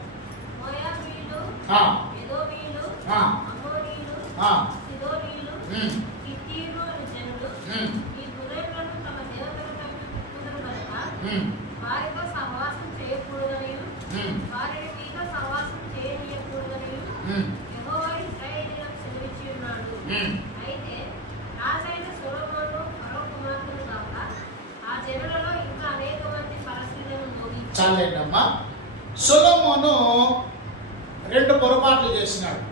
చాలేండమ్మా. సొలొమోను 2 పొరపాట్లు చేసినాడు.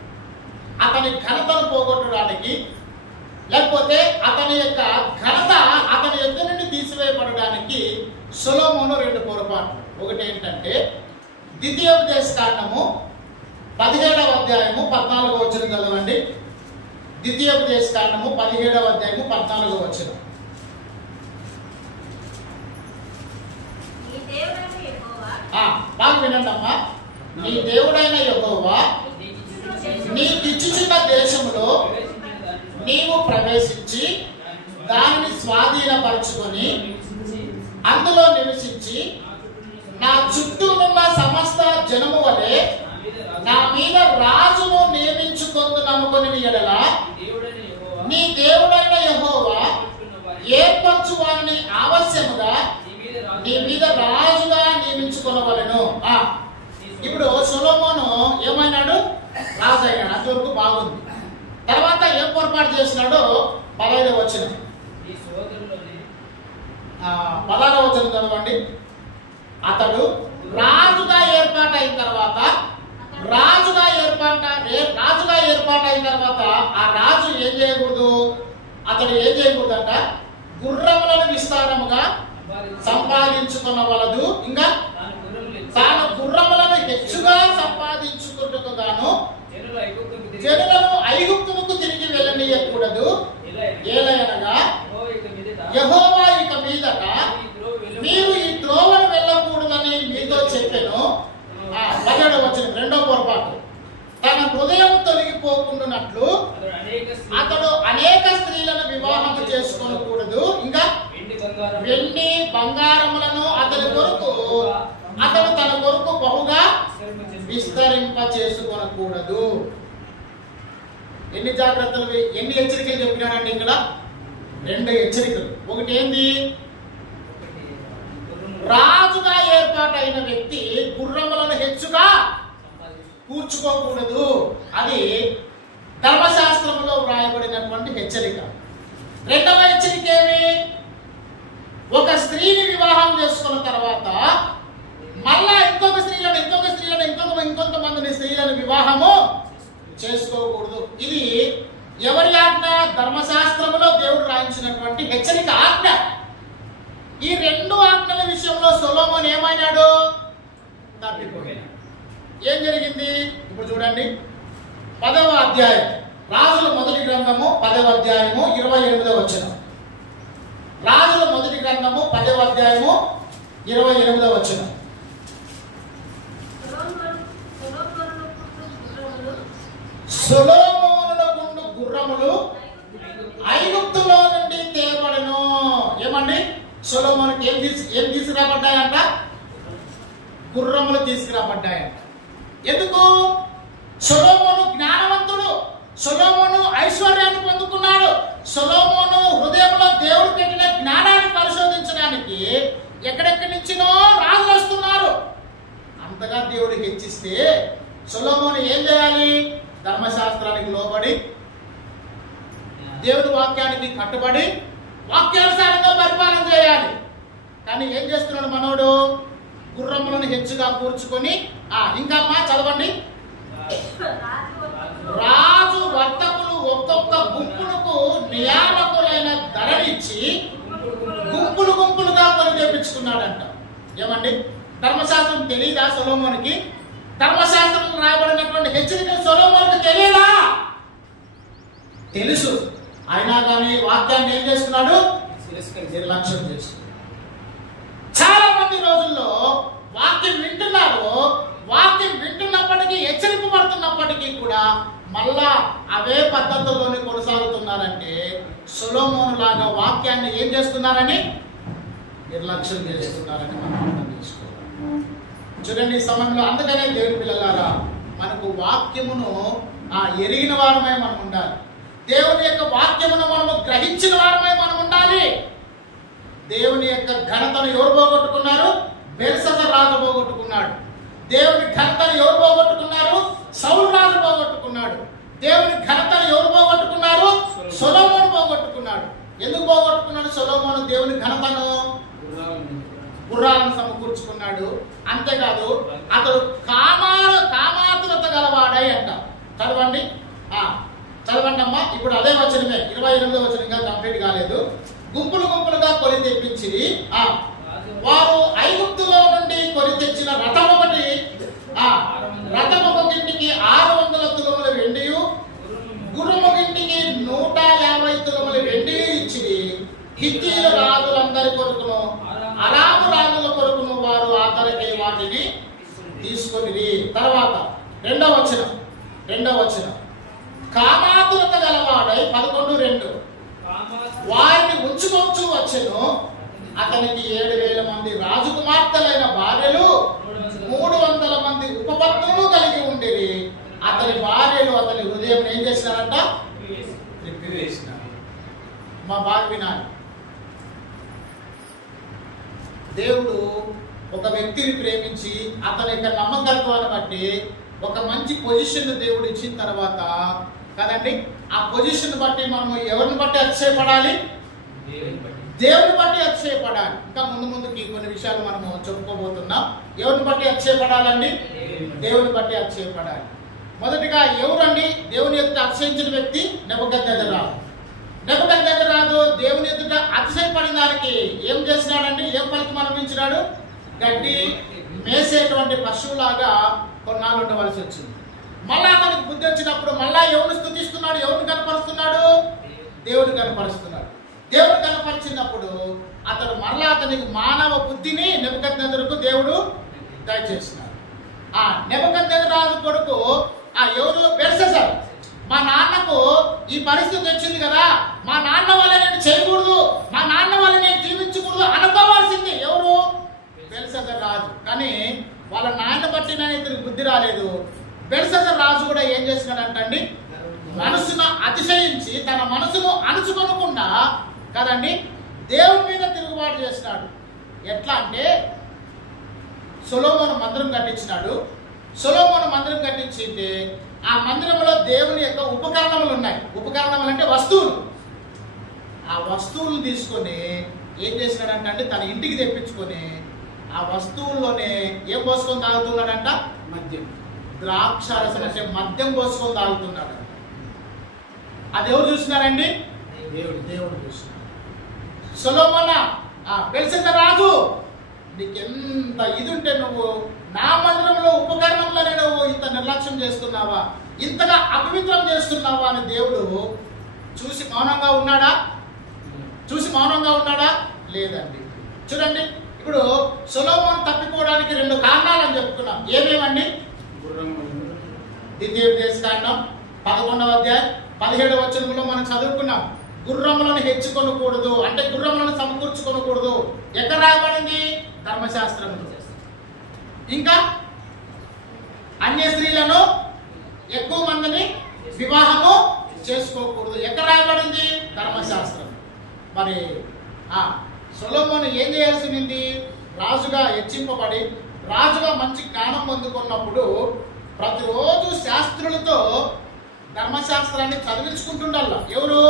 అతని ఘనతను పోగొట్టడానికి, లేకపోతే అతని యొక్క ఘనత అతని యొద్ద నుండి తీసివేయబడడానికి సొలొమోను 2 పొరపాట్లు. ఒకటి ఏంటంటే, ద్వితీయోపదేశకాండము 17వ అధ్యాయము 14వ వచనం చదవండి. ద్వితీయోపదేశకాండము 17వ అధ్యాయము 14వ వచనం. బాగా వినండి అమ్మా. నీ దేవుడైన యెహోవా నీకిచ్చుచున్న దేశంలో నీవు ప్రవేశించి దానిని స్వాధీనపరచుకొని అందులో నివసించి నా చుట్టూ ఉన్న సమస్త జనము వలె నా మీద రాజును నియమించుకొందుననుకొని ఎడల నీ దేవుడైన యెహోవా ఏర్పరచు వారిని ఆవశ్యముగా నీ మీద రాజుగా నియమించుకొనవలెను. ఇప్పుడు సొలొమోను ఏమైనాడు? రాజు అయినాడు. అంతవరకు బాగుంది. తర్వాత ఏం పొరపాటు చేసినాడో 15వ వచనం. 16వ వచనం చదవండి. అతడు రాజుగా ఏర్పాటైన తర్వాత ఆ రాజు ఏం చేయకూడదు? అతడు ఏం చేయకూడదంట? గుర్రములను విస్తారముగా సంపాదించుకొనవలదు. ఇంకా తాను గుర్రములను హెచ్చుగా సంపాదించుకుంటూ గాను జనులను ఐగుప్తునకు తిరిగి వెళ్ళనీయకూడదు. ఏలయనగా యెహోవా ఇక మీదట మీరు ఈ త్రోవను వెళ్ళకూడదని మీతో చెప్పెను. 17వ వచనం, 2వ పొరపాటు. తన హృదయం తొలగిపోకుండా వెండి బంగారములను అతని కొరకు అతడు తన కొరకు బహుగా విస్తరింప చేసుకొనకూడదు. ఎన్ని జాగ్రత్తలు, ఎన్ని హెచ్చరికలు చెప్పినాడండి ఇక్కడ? 2 హెచ్చరికలు. ఒకటి ఏంది? రాజుగా ఏర్పాటైన వ్యక్తి గుర్రములను హెచ్చుగా కూర్చుకోకూడదు. అది ధర్మశాస్త్రంలో వ్రాయబడినటువంటి హెచ్చరిక. రెండవ హెచ్చరిక ఏమి? ఒక స్త్రీని వివాహం చేసుకున్న తర్వాత మళ్ళా ఇంకొంతమందిని స్త్రీలను వివాహము చేసుకోకూడదు. ఇది ఎవరి ఆజ్ఞ? ధర్మశాస్త్రంలో దేవుడు రాయించినటువంటి హెచ్చరిక, ఆజ్ఞ. ఈ 2 ఆజ్ఞల విషయంలో సొలొమోను ఏమైనాడు? తప్పిపోయాడు. ఏం జరిగింది? ఇప్పుడు చూడండి, 10వ అధ్యాయం, రాజుల మొదటి గ్రంథము 10వ అధ్యాయము 28వ వచనం. రాజుల మొదటి గ్రంథము 10వ అధ్యాయము 28వ వచనం. సొలొమోనునకుండు గుర్రములు ఐగుప్తులో నుండి తేబడెను. ఏమండి? సొలొమోనుకి ఏం తీసుకురాబడ్డాయంట? గుర్రములు తీసుకురాబడ్డాయంట. ఎందుకు? సొలొమోను జ్ఞానవంతుడు, సొలొమోను ఐశ్వర్యాన్ని పొందుకున్నాడు. సొలొమోను హృదయంలో దేవుడు పెట్టిన జ్ఞానాన్ని పరిశోధించడానికి ఎక్కడెక్కడి నుంచినో రాజులు వస్తున్నారు. అంతగా దేవుడు హెచ్చిస్తే సొలొమోను ఏం చేయాలి? ధర్మశాస్త్రానికి లోబడి, దేవుడి వాక్యానికి కట్టుబడి, వాక్యానుసారంగా పరిపాలన చేయాలి. కానీ ఏం చేస్తున్నాడు మనోడు? గుర్రములను హెచ్చుగా కూర్చుకొని, ఇంకా అమ్మా చదవండి. రాజు వర్తకులు ఒక్కొక్క గుంపులకు నియామకులైన ధరనిచ్చి గుంపులుగా పని చేపించుకున్నాడంట. ఏమండి? ధర్మశాస్త్రం తెలియదా సొలొమోనుకి? ధర్మశాస్త్రంలో రాయబడినటువంటి హెచ్చరిక సొలొమోనుకి తెలియదా? తెలుసు. అయినా కానీ వాక్యాన్ని ఏం చేస్తున్నాడు? నిర్లక్ష్యం చేస్తున్నాడు. చాలా మంది రోజుల్లో వాక్యం వింటున్నారు, వాక్యం వింటున్నప్పటికీ, హెచ్చరింపబడుతున్నప్పటికీ కూడా మళ్ళా అవే పద్ధతుల్లోనే కొనసాగుతున్నారంటే సొలొమోను లాగా వాక్యాన్ని ఏం చేస్తున్నారని? నిర్లక్ష్యం చేస్తున్నారని మనం అర్థం చేసుకోవాలి. చూడండి, ఈ సమయంలో అందుకనే దేవుని పిల్లలారా, మనకు వాక్యమును ఎరిగిన వారమై మనం ఉండాలి. దేవుని యొక్క వాక్యమును మనము గ్రహించిన వారమై మనం ఉండాలి. దేవుని యొక్క ఘనతను ఎవరు పోగొట్టుకున్నారు? బెల్షస్సర్ రాజు పోగొట్టుకున్నాడు. దేవుని ఘనతను ఎవరు పోగొట్టుకున్నారు? సౌలు రాజు పోగొట్టుకున్నాడు. దేవుని ఘనతను ఎవరు పోగొట్టుకున్నారు? సొలొమోను పోగొట్టుకున్నాడు. ఎందుకు పోగొట్టుకున్నాడు సొలొమోను దేవుని ఘనతను? గుర్రాలను సమకూర్చుకున్నాడు. అంతేకాదు, అతడు కామాతురత గలవాడై అంట. చదవండి అమ్మా. ఇప్పుడు అదే వచనమే, 28వ వచనం, ఇంకా కంప్లీట్ కాలేదు. గుంపులుగా కొని తెప్పించి వారు ఐగుప్తులో నుండి కొని తెచ్చిన రథం ఒకటింటికి 600 తులముల వెండి, గుర్రం ఒకటికి 150 తులముల వెండి ఇచ్చి హిత్తీయుల రాజులందరి కొరకును అరాము రాజుల కొరకును వారు ఆ ధరకే వాటిని తీసుకొని. తర్వాత 2వ వచనం, కామాతురత గలవాడై 11:2 వారిని ఉంచుకొచ్చు వచ్చెను. అతనికి 7,000 మంది రాజకుమార్తెలైన భార్యలు, 300 మంది ఉపపత్నులు కలిగి ఉండేవి. అతని భార్యలు అతని హృదయం ఏం చేసినారంట? త్రిప్పివేసినారు. మా బాగా వినాలి. దేవుడు ఒక వ్యక్తిని ప్రేమించి అతని యొక్క నమ్మకత్వాన్ని బట్టి ఒక మంచి పొజిషన్ దేవుడు ఇచ్చిన తర్వాత కదండి, ఆ పొజిషన్ బట్టి మనము ఎవరిని బట్టి అతిశయపడాలి? దేవుని బట్టి అతిశయపడాలి. ఇంకా ముందుకి కొన్ని విషయాలు మనము చెప్పుకోబోతున్నాం. ఎవరిని బట్టి అతిశయపడాలండి? దేవుని బట్టి అతిశయపడాలి. మొదటిగా ఎవరండి దేవుని ఎదుట అతిశయించిన వ్యక్తి? నెబుకద్నెజరు. దేవుని ఎదుట అతిశయపడిన దానికి ఏం చేసినాడండి? ఏం ఫలితం అనుభవించినాడు? గడ్డి మేసేటువంటి పశువులాగా కొన్నాళ్ళు ఉండవలసి వచ్చింది. మళ్ళా అతనికి బుద్ధి వచ్చినప్పుడు మళ్ళా ఎవరిని స్తుతిస్తున్నాడు? ఎవరిని కనపరుస్తున్నాడు? దేవుని కనపరుస్తున్నాడు. దేవుడు కనపరిచినప్పుడు అతడు మరలా అతనికి మానవ బుద్ధిని నెబుకద్నెజరుకు దేవుడు దయచేసినాడు. నెబుకద్నెజరు రాజు కొడుకు ఎవరు? బెల్షస్సర్. మా నాన్నకు ఈ పరిస్థితి వచ్చింది కదా, మా నాన్న వల్ల నేను చేయకూడదు, మా నాన్న వల్ల నేను జీవించకూడదు అనుకోవాల్సింది ఎవరు? బెల్షస్సర్ రాజు. కానీ వాళ్ళ నాన్న బట్టి ఇతనికి బుద్ధి రాలేదు. బెల్షస్సర్ రాజు కూడా ఏం చేసినాడంటండి, మనసును అతిశయించి తన మనసును అణుచుకొనకుండా కదండి దేవుని మీద తిరుగుబాటు చేసినాడు. ఎట్లా అంటే సొలొమోను మందిరం కట్టించినాడు. సొలొమోను మందిరం కట్టించింటే ఆ మందిరంలో దేవుని యొక్క ఉపకరణములు ఉన్నాయి. ఉపకరణములు అంటే వస్తువులు. ఆ వస్తువులు తీసుకొని ఏం చేసినాడంటే తన ఇంటికి తెప్పించుకొని ఆ వస్తువుల్లోనే ఏం పోసుకొని తాగుతున్నాడంట, మద్యం, ద్రాక్షారసం అంటే మద్యం పోసుకొని తాగుతున్నాడు. అది ఎవరు చూసినారండి? దేవుడు చూసినాడు. సొలొమోనా, బెల్షస్సర్ రాజు, నీకెంత ఇది ఉంటే నువ్వు నా మందిరంలో ఉపకరణంలోనే నువ్వు ఇంత నిర్లక్ష్యం చేస్తున్నావా, ఇంతగా అపవిత్రం చేస్తున్నావా అని దేవుడు చూసి మౌనంగా ఉన్నాడా? చూసి మౌనంగా ఉన్నాడా? లేదండి. చూడండి, ఇప్పుడు సొలొమోను తప్పిపోవడానికి 2 కారణాలు అని చెప్పుకున్నాం. ఏమేమండి? ద్వితీయోపదేశకాండం 11వ అధ్యాయం 17వ వచనంలో మనం చదువుకున్నాం. గుర్రములను హెచ్చుకొనకూడదు అంటే గుర్రములను సమకూర్చుకొనకూడదు. ఎక్కడ రాయబడింది? ధర్మశాస్త్రంలో. ఇంకా అన్య స్త్రీలను ఎక్కువ మందిని వివాహము చేసుకోకూడదు. ఎక్కడ రాయబడింది? ధర్మశాస్త్రం. మరి సొలొమోను ఏం చేయాల్సింది? రాజుగా హెచ్చింపబడి రాజుగా మంచి జ్ఞానం పొందుకున్నప్పుడు ప్రతిరోజు శాస్త్రులతో ధర్మశాస్త్రాన్ని చదివించుకుంటుండాల. ఎవరు?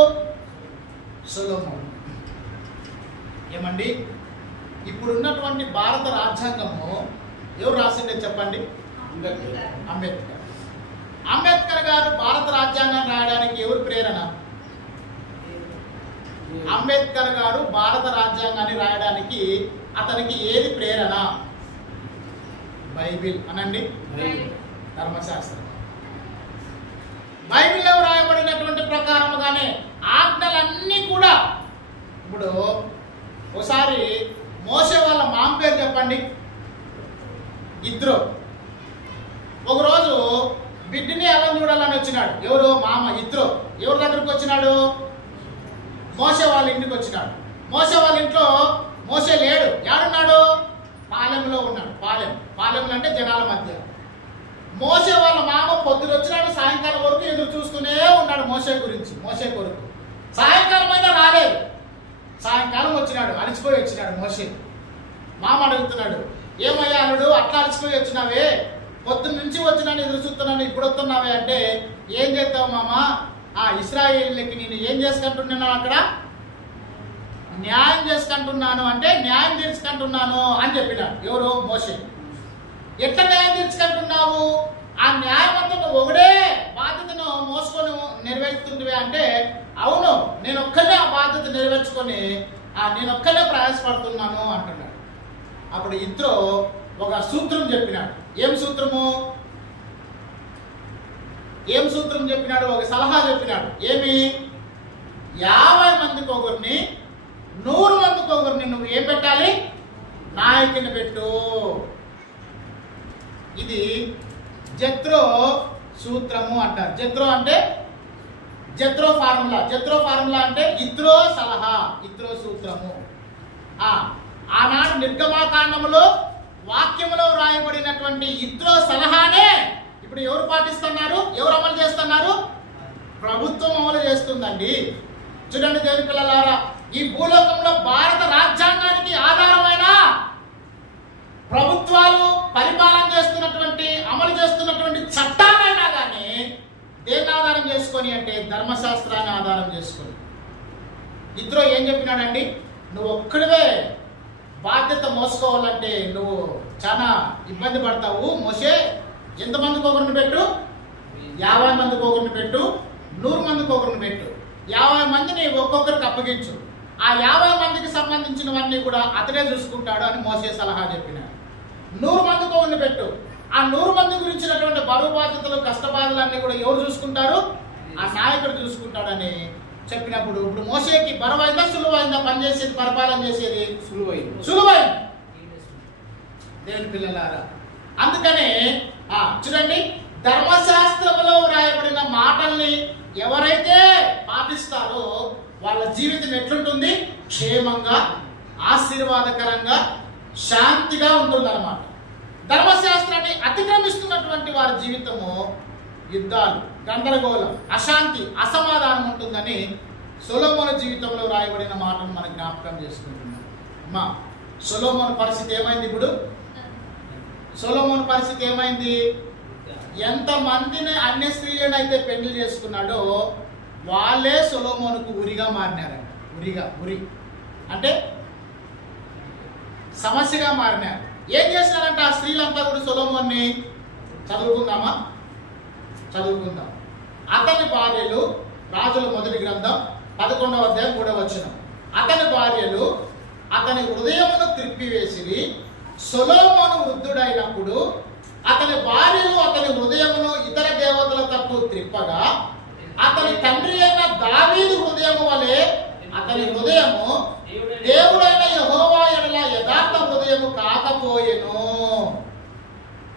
సొలొమోను. ఏమండి, ఇప్పుడున్నటువంటి భారత రాజ్యాంగము ఎవరు రాసిండే చెప్పండి? అంబేద్కర్. అంబేద్కర్ గారు భారత రాజ్యాంగాన్ని రాయడానికి ఎవరు ప్రేరణ? అంబేద్కర్ గారు భారత రాజ్యాంగాన్ని రాయడానికి అతనికి ఏది ప్రేరణ? బైబిల్ అనండి, ధర్మశాస్త్రం. బైబిల్లో రాయబడినటువంటి ప్రకారముగానే ఆజ్ఞలన్నీ కూడా. ఇప్పుడు ఒకసారి మోషే వాళ్ళ మామ పేరు చెప్పండి. ఇత్రో. ఒకరోజు బిడ్డని ఎలా చూడాలని వచ్చినాడు. ఎవరు? మామ ఇత్రో. ఎవరి దగ్గరికి వచ్చినాడు? మోషే వాళ్ళ ఇంటికి వచ్చినాడు. మోషే వాళ్ళ ఇంట్లో మోషే లేడు. ఎవడున్నాడు? పాలెంలో ఉన్నాడు. పాలెంలో అంటే జనాల మధ్య. మోషే వాళ్ళ మామ పొద్దున వచ్చినాడు, సాయంకాలం వరకు ఎదురు చూస్తూనే ఉన్నాడు మోషే గురించి, మోషే కొరకు. సాయంకాలం అయినా రాలేదు. సాయంకాలం వచ్చినాడు, అలసిపోయి వచ్చినాడు మోషే. మామ అడుగుతున్నాడు, ఏమయ్యా అల్లుడు అట్లా అలసిపోయి వచ్చినావే, పొద్దున్న నుంచి వచ్చినాను ఎదురు చూస్తున్నాను, ఇప్పుడు వస్తున్నావే అంటే, ఏం చేస్తావు మామ, ఇశ్రాయేలుకి నేను ఏం చేసుకుంటున్నాను, అక్కడ న్యాయం చేసుకుంటున్నాను అంటే న్యాయం తీర్చుకుంటున్నాను అని చెప్పినాడు. ఎవరు? మోషే. ఎట్లా న్యాయం తీర్చుకుంటున్నావు? ఆ న్యాయం అంతా ఒకడే బాధ్యతను మోసుకొని నెరవేరుతుంటివే అంటే, అవును నేను ఒక్కనే ఆ బాధ్యత నెరవేర్చుకొని నేను ఒక్కనే ప్రయాసపడుతున్నాను అంటున్నాడు. అప్పుడు ఇద్దరు ఒక సూత్రం చెప్పినాడు. ఏం సూత్రం చెప్పినాడు? ఒక సలహా చెప్పినాడు. ఏమి? 50 మందికి ఒకరిని, 100 మందికి ఒకరిని నువ్వు ఏం పెట్టాలి? నాయకుని పెట్టు. ఇది జత్రో సూత్రము అంటారు. జత్రో అంటే జత్రో ఫార్ములా అంటే ఇత్రో సలహా, ఇత్రో సూత్రము. ఆనాడు నిర్గమాకాండములో వాక్యములో రాయబడినటువంటి ఇత్రో సలహానే ఇప్పుడు ఎవరు పాటిస్తున్నారు? ఎవరు అమలు చేస్తున్నారు? ప్రభుత్వం అమలు చేస్తుందండి. చూడండి దేవుని పిల్లలారా, ఈ భూలోకంలో భారత రాజ్యాంగానికి ఆధారమైన ప్రభుత్వాలు పరిపాలన చేస్తున్నటువంటి, అమలు చేస్తున్నటువంటి చట్టాలైనా కానీ దేన్ని ఆధారం చేసుకొని అంటే ధర్మశాస్త్రాన్ని ఆధారం చేసుకొని. ఇద్దరు ఏం చెప్పినాడండి? నువ్వు ఒక్కడివే బాధ్యత మోసుకోవాలంటే నువ్వు చాలా ఇబ్బంది పడతావు మోషే. ఎంతమందికి ఒకరిని పెట్టు? 50 మందికి ఒకరిని పెట్టు, 100 మందికి ఒకరిని పెట్టు. 50 మందిని ఒక్కొక్కరికి అప్పగించు. ఆ 50 మందికి సంబంధించినవన్నీ కూడా అతడే చూసుకుంటాడు అని మోషే సలహా చెప్పినాడు. 100 మందికి ఒకరిని పెట్టు. ఆ 100 మంది గురించినటువంటి బరువు బాధ్యతలు, కష్టబాధలన్నీ కూడా ఎవరు చూసుకుంటారు? ఆ నాయకుడు చూసుకుంటాడని చెప్పినప్పుడు ఇప్పుడు మోషేకి బరువైందా సులువైందా పనిచేసేది, పరిపాలన చేసేది? సులువైంది. దేవుని పిల్లలారా, అందుకనే చూడండి ధర్మశాస్త్రంలో వ్రాయబడిన మాటల్ని ఎవరైతే పాటిస్తారో వాళ్ళ జీవితం ఎట్లుంటుంది? క్షేమంగా, ఆశీర్వాదకరంగా, శాంతిగా ఉంటుందన్నమాట. ధర్మశాస్త్రాన్ని అతిక్రమిస్తున్నటువంటి వారి జీవితము యుద్ధాలు, గందరగోళం, అశాంతి, అసమాధానం ఉంటుందని సొలొమోను జీవితంలో రాయబడిన మాటను మనం జ్ఞాపకం చేసుకుంటున్నాం. అమ్మా, సొలొమోను పరిస్థితి ఏమైంది? ఇప్పుడు సొలొమోను పరిస్థితి ఏమైంది? ఎంతమందిని అన్య స్త్రీలను అయితే పెళ్లి చేసుకున్నాడో వాళ్ళే సొలొమోనుకు ఉరిగా మారినారంట. ఉరి అంటే సమస్యగా మారినారు. ఏం చేసినారంటే ఆ స్త్రీలంతా కూడా సొలొమోన్ని, చదువుకుందామా? చదువుకుందాం. అతని భార్యలు, రాజుల మొదటి గ్రంథం 11వ అధ్యాయం 3వ వచనం. అతని భార్యలు అతని హృదయమును త్రిప్పివేసిరి. సొలొమోను వృద్ధుడైనప్పుడు అతని భార్యలు అతని హృదయమును ఇతర దేవతల తట్టు త్రిప్పగా అతని తండ్రి అయిన దావీదు హృదయము వలె అతని హృదయము దేవుడైన యెహోవా యెడల యథార్థ హృదయము కాకపోయెను.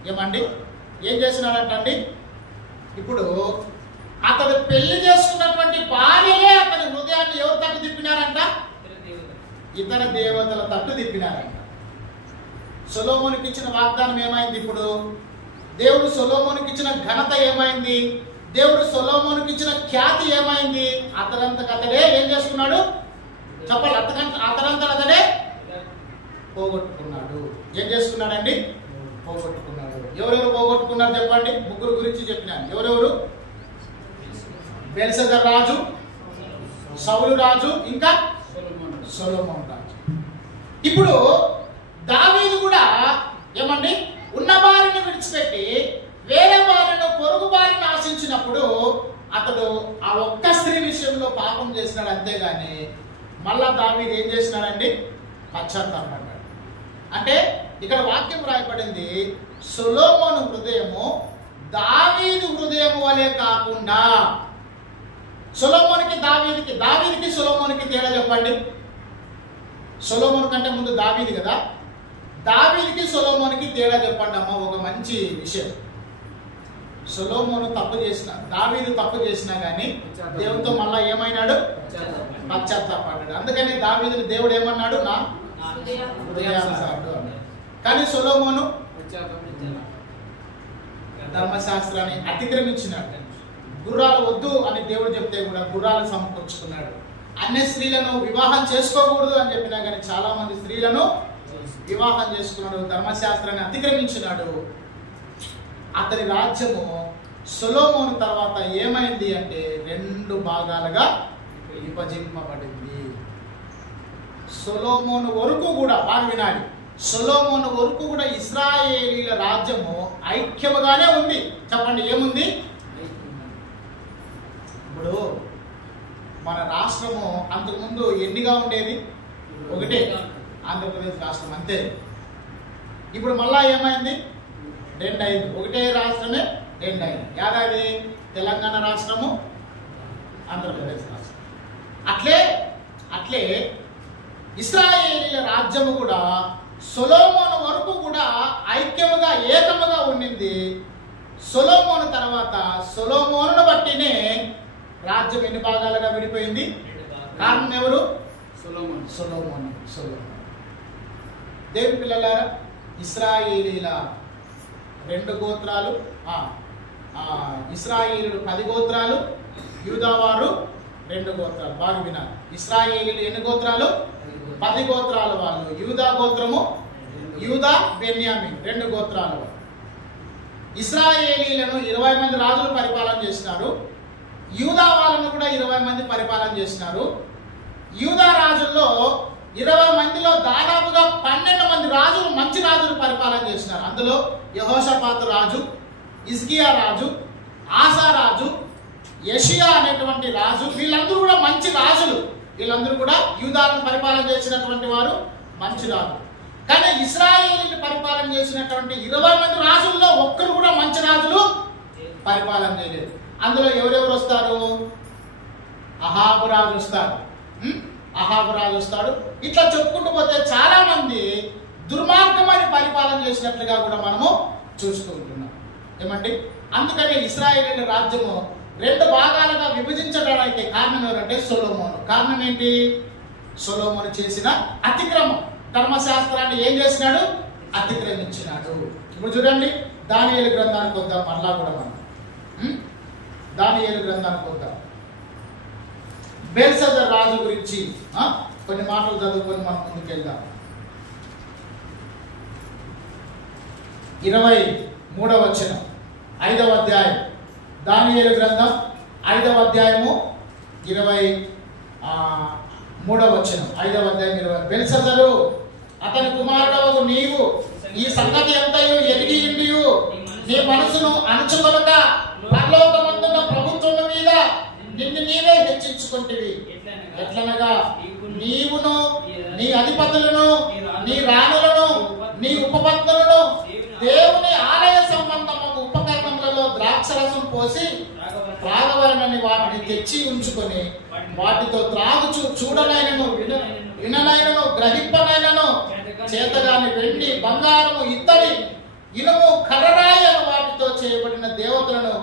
ఏమండి, ఏం చేసినాడంటండి? ఇప్పుడు అతడు పెళ్లి చేసుకున్నటువంటి భార్యలే అతని హృదయాన్ని ఎవరు తట్టు తిప్పినారంట? ఇతర దేవతల తట్టు తిప్పినారంట. సొలొమోనుకి ఇచ్చిన వాగ్దానం ఏమైంది? ఇప్పుడు దేవుడు సొలొమోనుకి ఇచ్చిన ఘనత ఏమైంది? దేవుడు సొలొమోనుకి ఇచ్చిన ఖ్యాతి ఏమైంది? అతడే ఏం చేసుకున్నాడు? చెప్పాలి. అతడే పోగొట్టుకున్నాడు. ఏం చేసుకున్నాడండి? పోగొట్టుకున్నాడు. ఎవరెవరు పోగొట్టుకున్నారు చెప్పండి? ముగ్గురు గురించి చెప్పినాను. ఎవరెవరు? బెల్షస్సర్ రాజు, సౌలు రాజు, ఇంకా సొలొమోను రాజు. ఇప్పుడు దావీదు కూడా ఏమండి, ఉన్న వారిని విడిచిపెట్టి వేరే వారిని, పొరుగు వారిని ఆశించినప్పుడు అతడు ఆ ఒక్క స్త్రీ విషయంలో పాపం చేసినాడు. అంతేగాని మళ్ళా దావీదు ఏం చేసినాడండి? పశ్చాత్తాపడ్డాడు. అంటే ఇక్కడ వాక్యం రాయబడింది, సొలొమోను హృదయము దావీదు హృదయము వలె కాకుండా, సొలొమోనుకి దావీదుకి సొలొమోనుకి తేడా చెప్పండి. సొలొమోను కంటే ముందు దావీదు కదా, దావీదుకి సొలొమోనుకి తేడా చెప్పండి అమ్మ. ఒక మంచి విషయం, సొలొమోను తప్పు చేసిన, దావీదు తప్పు చేసినా గానీ దేవునితో మళ్ళా ఏమైనాడు? పశ్చాత్తాపడ్డాడు. అందుకని దావీదుని దేవుడు ఏమన్నాడు? నా హృదయానుసారుడు అన్నాడు. కానీ సొలొమోను ధర్మశాస్త్రాన్ని అతిక్రమించినాడు. గుర్రాలు వద్దు అని దేవుడు చెప్తే కూడా గుర్రాలు సమకూర్చుకున్నాడు. అన్య స్త్రీలను వివాహం చేసుకోకూడదు అని చెప్పినా కానీ చాలా మంది స్త్రీలను వివాహం చేసుకున్నాడు. ధర్మశాస్త్రాన్ని అతిక్రమించినాడు. అతని రాజ్యము సొలొమోను తర్వాత ఏమైంది అంటే 2 భాగాలుగా విభజింపబడింది. సొలొమోను వరకు కూడా, బాగా వినాలి, సొలొమోను వరకు కూడా ఇశ్రాయేలీల రాజ్యము ఐక్యముగానే ఉంది. చెప్పండి, ఏముంది? ఇప్పుడు మన రాష్ట్రము అంతకుముందు ఎన్నిగా ఉండేది? ఒకటే, ఆంధ్రప్రదేశ్ రాష్ట్రం, అంతే. ఇప్పుడు మళ్ళా ఏమైంది? 2 అయింది. ఒకటే రాష్ట్రమే 2 అయింది. యాదాది తెలంగాణ రాష్ట్రము, ఆంధ్రప్రదేశ్ రాష్ట్రం. అట్లే ఇశ్రాయేలీల రాజ్యము కూడా సొలొమోను వరకు కూడా ఐక్యముగా, ఏకముగా ఉండింది. సొలొమోను తర్వాత సొలొమోనును బట్టినే రాజ్యం ఎన్ని భాగాలుగా విడిపోయింది? కారణం ఎవరు? సొలొమోను. దేవుని పిల్లలారా, ఇశ్రాయేలీల 2 గోత్రాలు, ఇశ్రాయేలీలు 10 గోత్రాలు, యూదావారు 2 గోత్రాలు. బాగా వినాలి, ఇశ్రాయేలీలు ఎన్ని గోత్రాలు? 10 గోత్రాలు వాళ్ళు. యూదా గోత్రము, యూదా, బెన్యామీన్ 2 గోత్రాలు. ఇశ్రాయేలీలను 20 మంది రాజులు పరిపాలన చేసినారు. యూదా వాళ్ళను కూడా 20 మంది పరిపాలన చేసినారు. యూదా రాజుల్లో 20 మందిలో దాదాపుగా 12 మంది రాజులు, మంచి రాజులు పరిపాలన చేసినారు. అందులో యెహోషాపాతు రాజు, హిజ్కియా రాజు, ఆసా రాజు, యెషయా అనేటువంటి రాజు, వీళ్ళందరూ కూడా మంచి రాజులు. వీళ్ళందరూ కూడా యూదాలను పరిపాలన చేసినటువంటి వారు, మంచి రాజు. కానీ ఇశ్రాయేలీని పరిపాలన చేసినటువంటి 20 మంది రాజుల్లో ఒక్కరు కూడా మంచి రాజులు పరిపాలన చేయలేదు. అందులో ఎవరెవరు వస్తారు? అహాబు రాజు వస్తాడు. ఇట్లా చెప్పుకుంటూ పోతే చాలా మంది దుర్మార్గమైన పరిపాలన చేసినట్లుగా కూడా మనము చూస్తూ ఉంటున్నాం. ఏమండి, అందుకని ఇశ్రాయేలీయుల రాజ్యము 2 భాగాలుగా విభజించడానికి కారణం ఎవరంటే సొలొమోను. కారణం ఏంటి? సొలొమోను చేసిన అతిక్రమం. ధర్మశాస్త్రాన్ని ఏం చేసినాడు? అతిక్రమించినాడు. ఇప్పుడు చూడండి, దానియేలు గ్రంథానికి వద్దాం. మళ్ళా కూడా మనం దానియేలు గ్రంథానికి వద్దాం. బెల్షస్సర్ రాజు గురించి కొన్ని మాటలు చదువుకొని మనం ముందుకెళ్దాం. 23వ వచనం 5వ అధ్యాయం. దానియేలు గ్రంథం 5వ అధ్యాయము 23వ వచనం. 5వ అధ్యాయం 20. బెల్షస్సరు అతని కుమారుడవు నీవు ఈ సంగతి ఎంతయో ఎరిగి ఉండియు నీ మనసును అణుచుకొనక పరలోకమందున్న ప్రభుత్వం మీద నిన్ను నీవే హెచ్చించుకుంటివి. ఎట్లనగా నీవును నీ అధిపతులను నీ రాణులను నీ ఉపపత్నులను దేవుని ఆలయ సంబంధము ఉపకరణములలో ద్రాక్షరసం పోసి త్రాగవలనని వాటిని తెచ్చి ఉంచుకొని వాటితో త్రాగుచు చూడనైనను విననైనను గ్రహింపనైనను చేతగాని వెండి బంగారము ఇత్తడి ఇనుము కర్రరాయి అని వాటితో చేయబడిన దేవతలను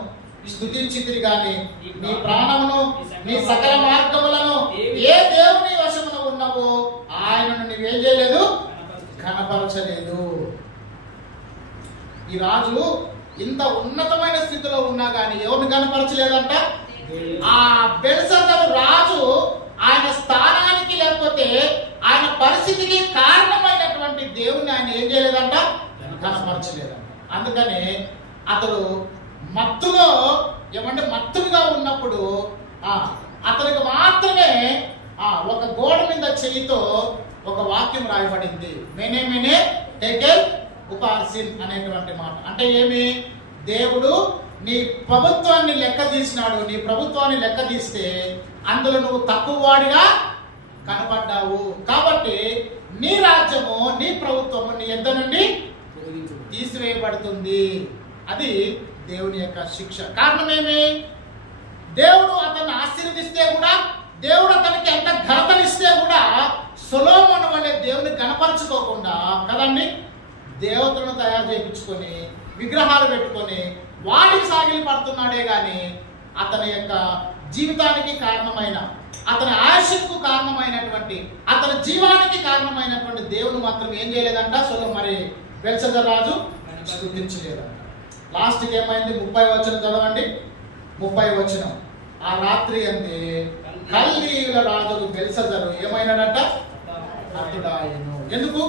స్తుతించితిరి గాని నీ ప్రాణమును నీ సకల మార్గములను ఏ దేవుని వశమున ఉన్నావో ఆయనను నీవేం చేయలేదు? కనపరచలేదు. ఈ రాజు ఇంత ఉన్నతమైన స్థితిలో ఉన్నా కానీ ఎవరిని కనపరచలేదంట? ఆ బెల్షస్సరు రాజు ఆయన స్థానానికి లేకపోతే ఆయన పరిస్థితికి కారణమైనటువంటి దేవుని ఆయన ఏం చేయలేదంట? కనపరచలేదంట. అందుకని అతడు మత్తులో ఏమంటే మత్తుగా ఉన్నప్పుడు అతనికి మాత్రమే ఒక గోడ మీద చేయితో ఒక వాక్యం రాయబడింది. మేనే మేనే టేకెల్ ఉపాసిన్ అనేటువంటి మాట. అంటే ఏమి? దేవుడు నీ ప్రభుత్వాన్ని లెక్క తీసినాడు. నీ ప్రభుత్వాన్ని లెక్క తీస్తే అందులో నువ్వు తక్కువ వాడిగా కనపడ్డావు. కాబట్టి నీ రాజ్యము నీ ప్రభుత్వము నీ యొద్ద నుండి తీసివేయబడుతుంది. అది దేవుని యొక్క శిక్ష. కారణమేమి? దేవుడు అతన్ని ఆశీర్వదిస్తే కూడా, దేవుడు అతనికి ఎంత ఘనతనిస్తే కూడా సొలొమోను వలె దేవుని కనపరుచుకోకుండా కదండి దేవతలను తయారు చేయించుకొని విగ్రహాలు పెట్టుకొని వాటికి సాగిలి పడుతున్నాడే గాని అతని యొక్క జీవితానికి కారణమైన, అతని ఆయుష్కు కారణమైనటువంటి, అతని జీవానికి కారణమైనటువంటి దేవుని మాత్రం ఏం చేయలేదంట? మరి బెల్షస్సర్ రాజు స్తుతించలేదంట. లాస్ట్కి ఏమైంది? 30వ వచనం చదవండి. 30వ వచనం. ఆ రాత్రి అంది కల్దీయుల రాజు బెల్షస్సరు ఏమైనాడంట? హతుడాయెను. ఎందుకు?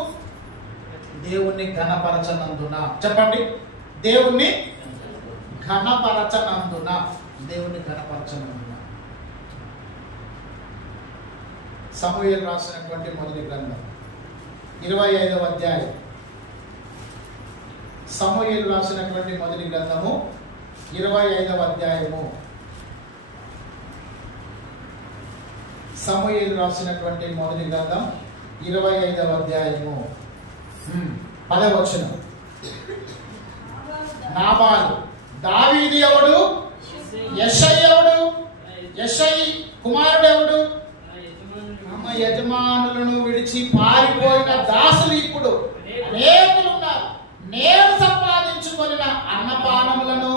దేవుణ్ణి ఘనపరచనందున. చెప్పండి, దేవుణ్ణి ఘనపరచనందున. దేవుణ్ణి ఘనపరచనందున. సమూయేలు రాసినటువంటి మొదటి గ్రంథం 25వ అధ్యాయం. సమూయేలు రాసినటువంటి మొదటి గ్రంథము 25వ అధ్యాయము. సమూయేలు రాసినటువంటి మొదటి గ్రంథం 25వ అధ్యాయము 10వ వచనం. నాబాలు దావీదు ఎవడు? యెషై ఎవడు? యెషై కుమారుడు ఎవడు? యజమానులను విడిచి పారిపోయిన దాసులు ఇప్పుడు అనేకులు ఉన్నారు. నేను సంపాదించుకొనిన అన్నపానములను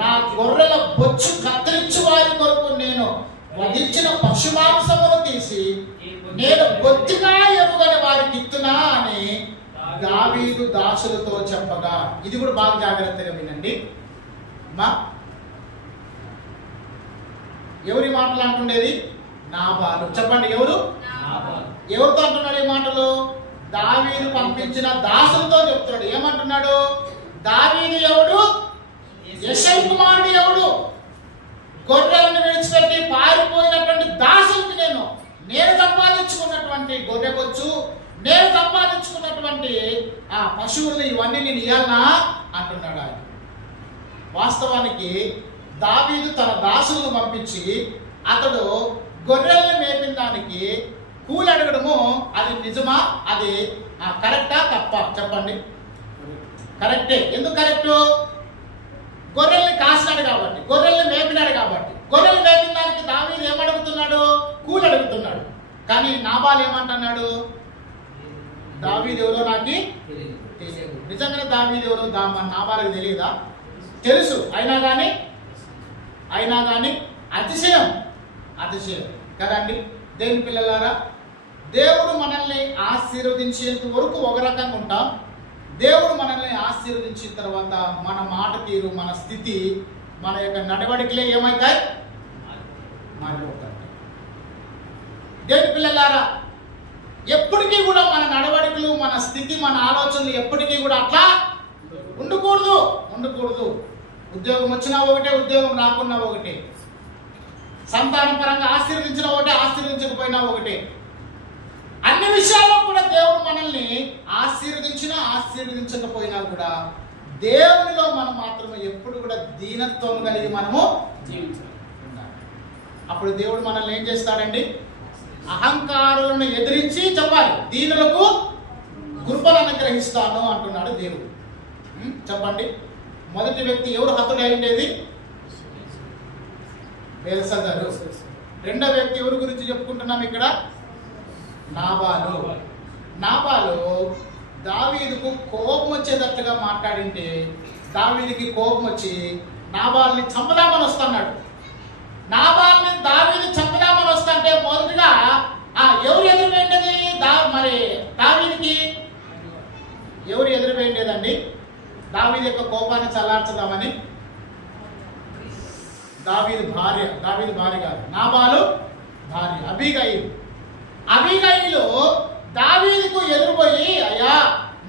నా గొర్రెల బొచ్చు కత్తిరించు వారి కొరకు నేను వధించిన పశుమాంసమును తీసి నేను బొత్తిగా ఎరుగని వారికి ఇస్తున్నా అని దావీదు దాసులతో చెప్పగా. ఇది కూడా బాగా జాగ్రత్తగా వినండి. ఎవరి మాటలు అంటుండేది? నాబాలు. చెప్పండి, ఎవరు? ఎవరితో అంటున్నాడు ఈ మాటలు? దావీదు పంపించిన దాసులతో చెప్తున్నాడు. ఏమంటున్నాడు? దావీదు ఎవడు? యెషై కుమారుడు ఎవడు? గొర్రెలను విడిచిపెట్టి పారిపోయినటువంటి దాసులకి నేను సంపాదించుకున్నటువంటి గొర్రెబొచ్చు, నేను సంపాదించుకున్నటువంటి ఆ పశువుల్ని ఇవన్నీ నేను ఇయ్యాలనా అంటున్నాడు ఆయన. వాస్తవానికి దావీదు తన దాసులను పంపించి అతడు గొర్రెలను మేపిన దానికి కూలి అడగడము అది నిజమా? అది కరెక్టా తప్ప? చెప్పండి. కరెక్టే. ఎందుకు కరెక్టు? గొర్రెల్ని కాసినాడు కాబట్టి, గొర్రెల్ని మేపినాడు కాబట్టి. గొర్రెలు మేపిన దానికి దావీదు ఏమడుగుతున్నాడు? కూలి అడుగుతున్నాడు. కానీ నాబాలు ఏమంటున్నాడు? దావీదు ఎవరో నాకు తెలియదు. నిజంగానే దావీదు ఎవరో నాబాలకు తెలియదా? తెలుసు, అయినా కానీ అతిశయం కదండి. దేవుని పిల్లలారా, దేవుడు మనల్ని ఆశీర్వదించేంత వరకు ఒక రకంగా ఉంటాం. దేవుడు మనల్ని ఆశీర్వదించిన తర్వాత మన మాట తీరు, మన స్థితి, మన యొక్క నడవడికలే ఏమవుతాయి? మారిపోతాయి. దేవుని పిల్లలారా, ఎప్పటికీ కూడా మన నడవడికలు, మన స్థితి, మన ఆలోచనలు ఎప్పటికీ కూడా అట్లా ఉండకూడదు. ఉద్యోగం వచ్చినా ఒకటే, ఉద్యోగం రాకున్నా ఒకటే, సంతానం పరంగా ఆశీర్వదించినా ఒకటే, ఆశీర్వదించకపోయినా ఒకటే. అన్ని విషయాల్లో కూడా దేవుడు మనల్ని ఆశీర్వదించినా ఆశీర్వదించకపోయినా కూడా దేవునిలో మనం మాత్రమే ఎప్పుడు కూడా దీనత్వం కలిగి మనము జీవించాలి. అప్పుడు దేవుడు మనల్ని ఏం చేస్తాడండి? అహంకారులను ఎదిరించి చెప్పాలి, దీనులకు కృపను అనుగ్రహిస్తాను అంటున్నాడు దేవుడు. చెప్పండి, మొదటి వ్యక్తి ఎవరు హతుడై ఉండేది? బెల్షస్సరు. రెండో వ్యక్తి ఎవరి గురించి చెప్పుకుంటున్నాం ఇక్కడ? నాబాలు దావీదుకు కోపం వచ్చేటట్టుగా మాట్లాడింటే దావీదుకి కోపం వచ్చి నాబాల్ని చంపదామని వస్తున్నాడు. నాబాల్ని దావీదు చంపదామని వస్తుంటే మొదటిగా ఎవరు ఎదురుపోయిండేది? మరి దావీదుకి ఎవరు ఎదురుపోయిండేదండి? దావీదు యొక్క కోపాన్ని చల్లార్చదామని దావీదు భార్య కాదు, నాబాలు భార్య అబీగయిలు దావీదుకు ఎదురుపోయి, అయ్యా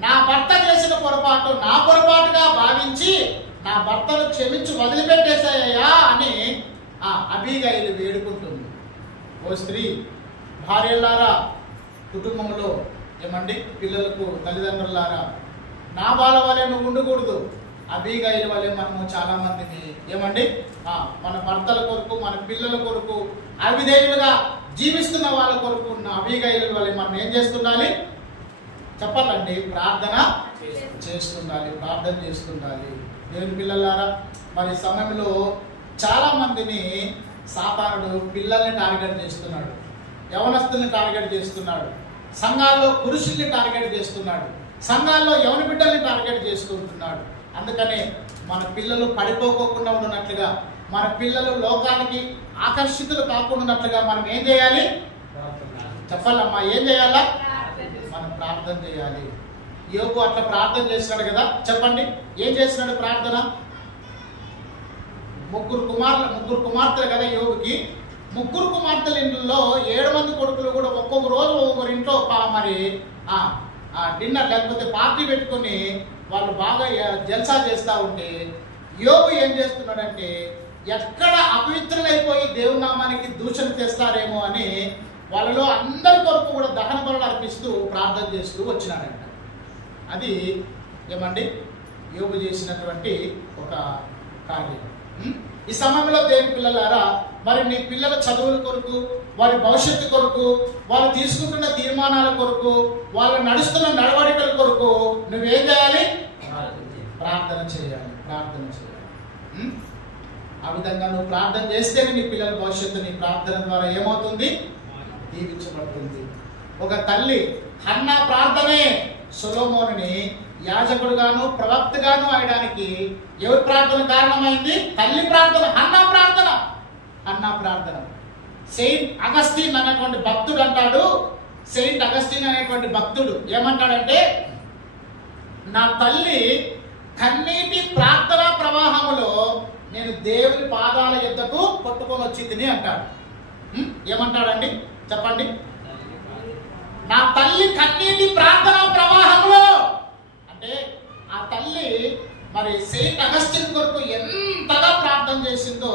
నా భర్త చేసిన పొరపాటు నా పొరపాటుగా భావించి నా భర్తను క్షమించి వదిలిపెట్టేశాయ్యా అని అబీగయిలు వేడుకుంటుంది. ఓ స్త్రీ భార్యలారా, కుటుంబంలో ఏమండి, పిల్లలకు తల్లిదండ్రులారా, నాబాల వలె నువ్వు ఉండకూడదు. అబీగయిలు వలె మనము చాలా మందిని ఏమండి మన భర్తల కొరకు, మన పిల్లల కొరకు అవిధేయులుగా జీవిస్తున్న వాళ్ళ కొరకు ఉన్న అబీగయిలు వలె మనం ఏం చేస్తుండాలి? చెప్పాలండి, ప్రార్థన చేస్తుండాలి. దేవుని పిల్లలారా, మరి సమయంలో చాలా మందిని సాతానుడు పిల్లల్ని టార్గెట్ చేస్తున్నాడు, యవనస్తుల్ని టార్గెట్ చేస్తున్నాడు, సంఘాల్లో పురుషుల్ని టార్గెట్ చేస్తున్నాడు, సంఘాల్లో యవన బిడ్డల్ని టార్గెట్ చేసుకుంటున్నాడు. అందుకనే మన పిల్లలు పడిపోకుండా ఉన్నట్లుగా, మన పిల్లలు లోకానికి ఆకర్షితులు కాకుండా మనం ఏం చేయాలి? చెప్పాలమ్మా, ఏం చేయాలా? మనం ప్రార్థన చేయాలి. యోబు అట్లా ప్రార్థన చేస్తున్నాడు కదా. చెప్పండి, ఏం చేస్తున్నాడు ప్రార్థన? ముగ్గురు కుమార్తెలు కదా యోబుకి. ముగ్గురు కుమార్తెల ఇంట్లో 7 మంది కొడుకులు కూడా ఒక్కొక్క రోజు ఒక్కొక్కరి ఇంట్లో మరి డిన్నర్ లేకపోతే పార్టీ పెట్టుకుని వాళ్ళు బాగా జల్సా చేస్తూ ఉంటే యోబు ఏం చేస్తున్నాడంటే, ఎక్కడ అపవిత్రులైపోయి దేవుని నామానికి దూషణ చేస్తారేమో అని వాళ్ళలో అందరి కొరకు కూడా దహన బలులు అర్పిస్తూ ప్రార్థన చేస్తూ వచ్చినాడంట. అది ఏమండి యోబు చేసినటువంటి ఒక కార్యం. ఈ సమయంలో దేవుని పిల్లలారా, మరి నీ పిల్లల చదువుల కొరకు, వారి భవిష్యత్తు కొరకు, వాళ్ళు తీసుకుంటున్న తీర్మానాల కొరకు, వాళ్ళు నడుస్తున్న నడవడికల కొరకు నువ్వేం చేయాలి? ప్రార్థన చేయాలి. ఆ విధంగా నువ్వు ప్రార్థన చేస్తేనే నీ పిల్లల భవిష్యత్తు నీ ప్రార్థన ద్వారా ఏమవుతుంది? దీవించబడుతుంది. ఒక తల్లి హన్నా ప్రార్థనే సొలొమోనుని యాజకుడుగాను ప్రవక్తగాను ఆయడానికి ఎవరి ప్రార్థన కారణమైంది? తల్లి ప్రార్థన, హన్నా ప్రార్థన. సెయింట్ అగస్టిన్ అనేటువంటి భక్తుడు అంటాడు, సెయింట్ అగస్టిన్ అనేటువంటి భక్తుడు ఏమంటాడంటే, నా తల్లి కన్నీటి ప్రార్థన ప్రవాహములో నేను దేవుని పాదాల యొద్దకు కొట్టుకొని వచ్చింది అంటాడు. ఏమంటాడండి చెప్పండి? నా తల్లి కన్నీటి ప్రార్థన ప్రవాహంలో అంటే ఆ తల్లి మరి సెయింట్ అగస్టిన్ కొరకు ఎంతగా ప్రార్థన చేసిందో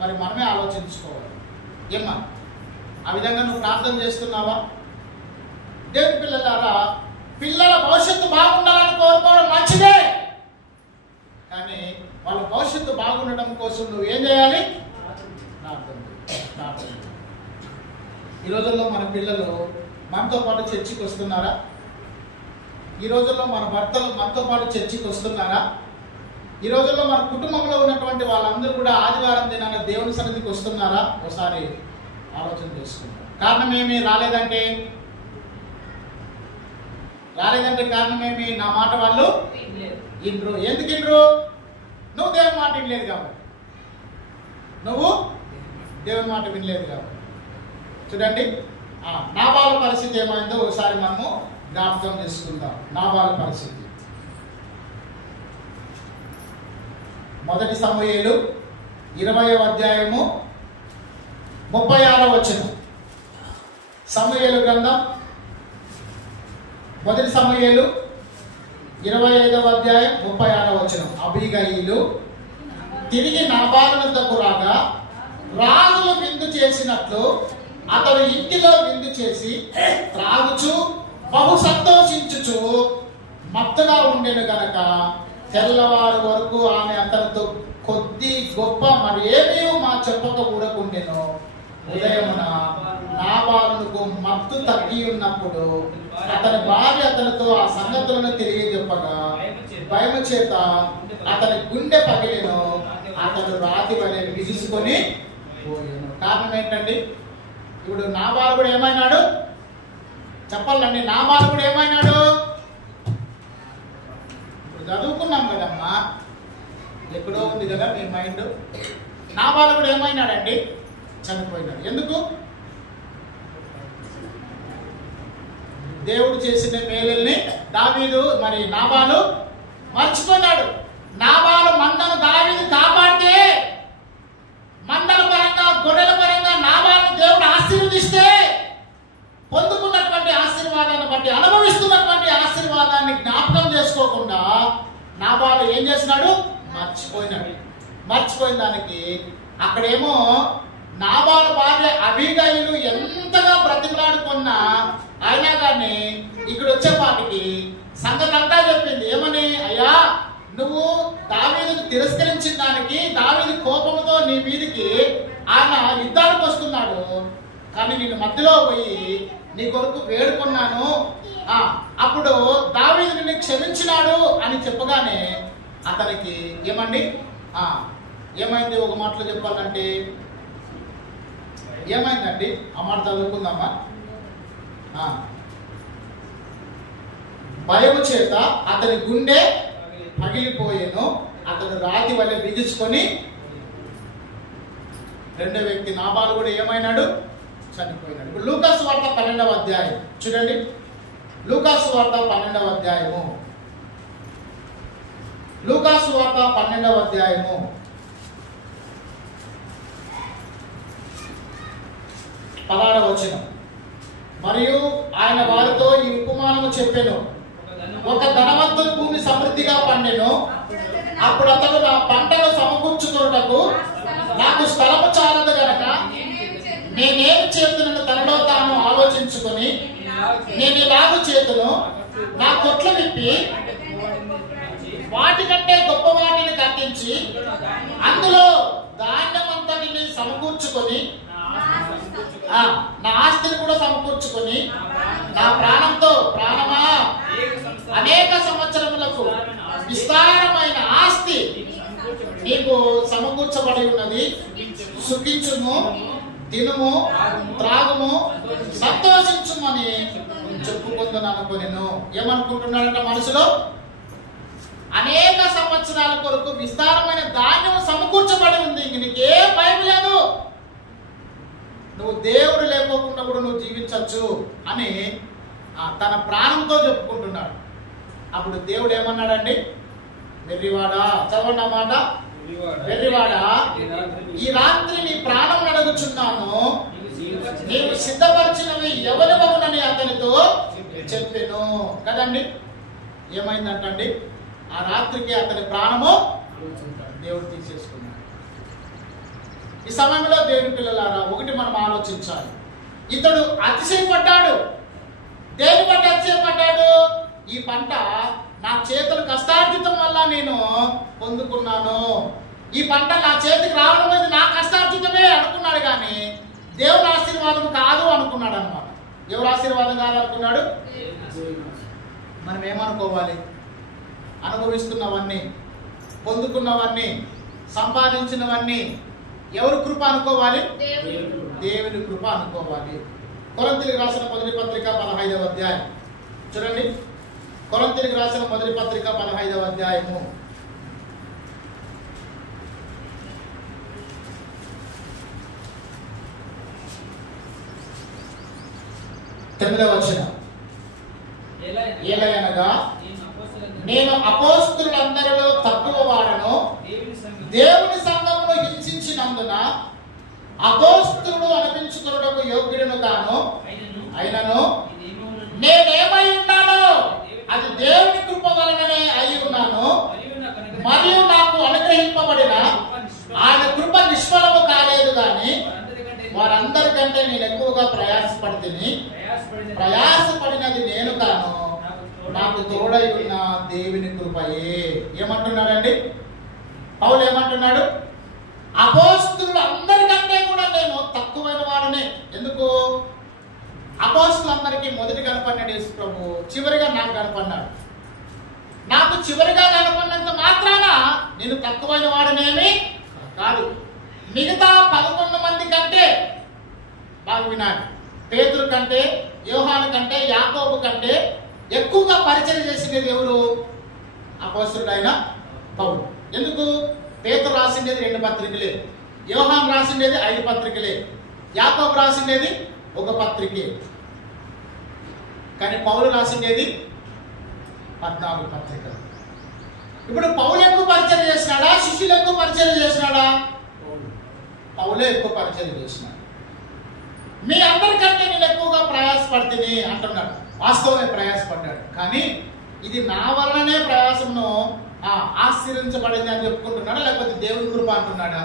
మరి మనమే ఆలోచించుకోవాలి. ఏమ్మా, ఆ విధంగా నువ్వు ప్రార్థన చేస్తున్నావా? దేవుని పిల్లలారా, పిల్లల భవిష్యత్తు బాగుండాలని కోరుకోవడం మంచిదే, కానీ వాళ్ళ భవిష్యత్తు బాగుండడం కోసం నువ్వు ఏం చేయాలి? ప్రార్థన. ఈ రోజుల్లో మన పిల్లలు మనతో పాటు చర్చికి వస్తున్నారా? ఈ రోజుల్లో మన భర్తలు మనతో పాటు చర్చికి వస్తున్నారా? ఈ రోజుల్లో మన కుటుంబంలో ఉన్నటువంటి వాళ్ళందరూ కూడా ఆదివారం దినాన దేవుని సన్నిధికి వస్తున్నారా? ఒకసారి ఆలోచన చేసుకుంటారు. కారణం ఏమి? రాలేదంటే కారణం ఏమి? నా మాట వాళ్ళు ఇండ్రు. ఎందుకు ఇండ్రు? నువ్వు దేవుని మాట వినలేదు కాబట్టి. నువ్వు దేవుని మాట వినలేదు కాబట్టి. చూడండి, నాబాలు పరిస్థితి ఏమైందో ఒకసారి మనము జ్ఞాపకం చేసుకుందాం. నాబాలు పరిస్థితి మొదటి సమూయేలు 20వ అధ్యాయము 36వ వచనం. సమూయేలు గ్రంథం మొదటి సమూయేలు 25వ అధ్యాయం 36వ వచనం. అబీగయీలు తిరిగి నాబాలు వద్దకు రాగా రాజులు విందు చేసినట్లు అతడు ఇంటిలో విందు చేసి త్రాగుచు బహు సంతోషించుచు మత్తుగా ఉండెను గనక తెల్లవారు వరకు ఆమె అతనితో కొద్ది గొప్ప మరి ఏమీ మా చెప్పక ఊరకుండెను. ఉదయమున నాబాలుకు మత్తు తగ్గి ఉన్నప్పుడు అతని భార్య అతనితో ఆ సంగతులను తెలియజెప్పగా భయము చేత అతని గుండె పగిలిను. అతడు రాతి వలె బిగుసుకొని పోయాను. కారణం ఏంటండి? ఇప్పుడు నాబాలు కూడా ఏమైనాడు చెప్పాలండి. నాబాలు కూడా ఏమైనాడు? ఇప్పుడు చదువుకున్నాం కదమ్మా, ఎక్కడో ఉంది కదా మీ మైండ్. నాబాలు కూడా ఏమైనాడండి? చనిపోయినాడు. ఎందుకు? దేవుడు చేసిన మేలుల్ని దావీదు మరి నాబాలు మర్చిపోయినాడు. నాబాలు మందను దావీదు కాపాడితే, మందల పరంగా గొర్రెల పరంగా నాబాలు దేవుడు ఆశీర్వదిస్తే పొందుకున్నటువంటి ఆశీర్వాదాన్ని బట్టి అనుభవిస్తున్నటువంటి ఆశీర్వాదాన్ని జ్ఞాపకం చేసుకోకుండా నాబాలు ఏం చేసినాడు? మర్చిపోయినాడు. మర్చిపోయిన దానికి అక్కడేమో నాబాలు భార్య అబీగయీలు ఎంతగా బ్రతిమలాడుకున్నా అయినా కానీ ఇక్కడ వచ్చేపాటికి సంగతి అంతా చెప్పింది. ఏమని? అయ్యా, నువ్వు దావీదును తిరస్కరించిన దానికి దావీదు కోపంతో నీ మీదికి ఆయన యుద్ధానికి వస్తున్నాడు, కానీ నేను మధ్యలో పోయి నీ కొరకు వేడుకున్నాను, అప్పుడు దావీదు నిన్ను క్షమించినాడు అని చెప్పగానే అతనికి ఏమండి ఏమైంది? ఒక మాటలో చెప్పాలంటే ఏమైందండి? ఆ మాట చదువుకుందామా. భయము చేత అతని గుండె పగిలిపోయేను, అతను రాతి వలె బిగించుకొని. రెండో వ్యక్తి నాబాలు కూడా ఏమైనాడు? చనిపోయినాడు. ఇప్పుడు లూకాసు వార్త 12వ అధ్యాయం చూడండి. లూకాసు వార్త 12వ అధ్యాయము. లూకాసు వార్త 12వ అధ్యాయము 16వ వచనం. మరియు ఆయన వారితో ఈ ఉపమానము చెప్పెను. ఒక ధనవంతుని భూమి సమృద్ధిగా పండెను. అప్పుడు అతడు నా పంటను సమకూర్చుకొనుటకు నాకు స్థలము చాలదు గనక నేనేం చేతునని తనలో తాను ఆలోచించుకొని నేను ఇలాగ చేతును, నా కొట్లు విప్పి వాటికంటే గొప్ప వాటిని కట్టించి అందులో ధాన్యమంతటిని సమకూర్చుకొని నా ఆస్తిని కూడా సమకూర్చుకొని నా ప్రాణంతో ప్రాణమా అనేక సంవత్సరములకు విస్తారమైన ఆస్తి నీకు సమకూర్చబడి ఉన్నది, సుఖించుము, తినుము, త్రాగుము, సంతోషించుమని చెప్పుకుందని అనుకునేను. ఏమనుకుంటున్నాడంటే మనసులో? అనేక సంవత్సరాల కొరకు విస్తారమైన ధాన్యం సమకూర్చబడి ఉంది, ఇంక నీకే భయం లేదు, నువ్వు దేవుడు లేకోకుండా కూడా నువ్వు జీవించవచ్చు అని తన ప్రాణంతో చెప్పుకుంటున్నాడు. అప్పుడు దేవుడు ఏమన్నాడండి? వెర్రివాడా, చదవండి ఆ మాట. వెర్రివాడా, ఈ రాత్రి నీ ప్రాణం అడుగుచున్నాను, నీవు సిద్ధపరిచినవి ఎవరివవునని అతనితో చెప్పెను కదండి. ఏమైందంటండి? ఆ రాత్రికి అతని ప్రాణము దేవుడు తీసేసుకున్నాడు. ఈ సమయంలో దేవుని పిల్లలారా, ఒకటి మనం ఆలోచించాలి. ఇతడు అతిశయపడ్డాడు. దేని బట్టి అతిశయపడ్డాడు? ఈ పంట నా చేతుల కష్టార్జితం వల్ల నేను పొందుకున్నాను, ఈ పంట నా చేతికి రావడం అనేది నా కష్టార్జితమే అనుకున్నాడు, కానీ దేవుని ఆశీర్వాదం కాదు అనుకున్నాడు అన్నమాట. ఎవరు ఆశీర్వాదం కాదు అనుకున్నాడు? మనం ఏమనుకోవాలి? అనుభవిస్తున్నవన్నీ, పొందుకున్నవన్నీ, సంపాదించినవన్నీ ఎవరు కృప అనుకోవాలి? దేవుని కృప అనుకోవాలి. కొరింథీయులకు రాసిన మొదటి పత్రిక 15వ అధ్యాయం చూడండి. కొరింథీయులకు రాసిన మొదటి పత్రిక 15వ అధ్యాయము 9వ వచనం. ఏలయనగా నేను అపోస్తలులందరిలో తక్కువ వాడను, దేవుని సంఘమును హింసించినందున అపోస్తలుడు అనిపించుకొనుటకు యోగ్యుడును కాను, అయినను నేనేమై ఉన్నానో అది దేవుని కృప వలననే అయి ఉన్నాను, మరియు నాకు అనుగ్రహింపబడిన ఆయన కృప నిష్ఫలము కాలేదు గాని వారందరికంటే నేను ఎక్కువగా ప్రయాసపడినది నేను కాను, నాకు తోడై ఉన్న దేవుని కృపయే. ఏమంటున్నాడండి పౌలు? ఏమంటున్నాడు? అపోస్తలులు అందరికంటే కూడా నేను తక్కువైన వాడనే. ఎందుకు? అపోస్తలులందరికీ మొదటి కనపడినాడు యేసు ప్రభు, చివరిగా నాకు కనపడినాడు. నాకు చివరిగా కనపడినంత మాత్రాన నేను తక్కువైన వాడనేమి కాదు. మిగతా 11 మంది కంటే, బాగా వినాడు, పేతురు కంటే, యోహాను కంటే, యాకోబు కంటే ఎక్కువగా పరిచయం చేసినది ఎవరు? అపోస్తలుడైన పౌలు. ఎందుకు? పేతురు రాసిండేది 2 పత్రికలే, యోహాను రాసిండేది 5 పత్రికలే, యాకోబు రాసిండేది 1 పత్రికే. కానీ పౌలు రాసిండేది 14 పత్రికలు. ఇప్పుడు పౌలు ఎక్కువ పరిచయం చేసినాడా, శిష్యులు ఎక్కువ పరిచయం చేసినాడా? పౌలే ఎక్కువ పరిచయం చేసినాడు. మీ అందరికంటే నేను ఎక్కువగా ప్రయాసపడితే అంటున్నాడు. వాస్తవమే ప్రయాసపడ్డాడు, కానీ ఇది నా వలననే ప్రయాసమును ఆశీర్వించబడింది అని చెప్పుకుంటున్నాడా, లేకపోతే దేవుని కృప అంటున్నాడా?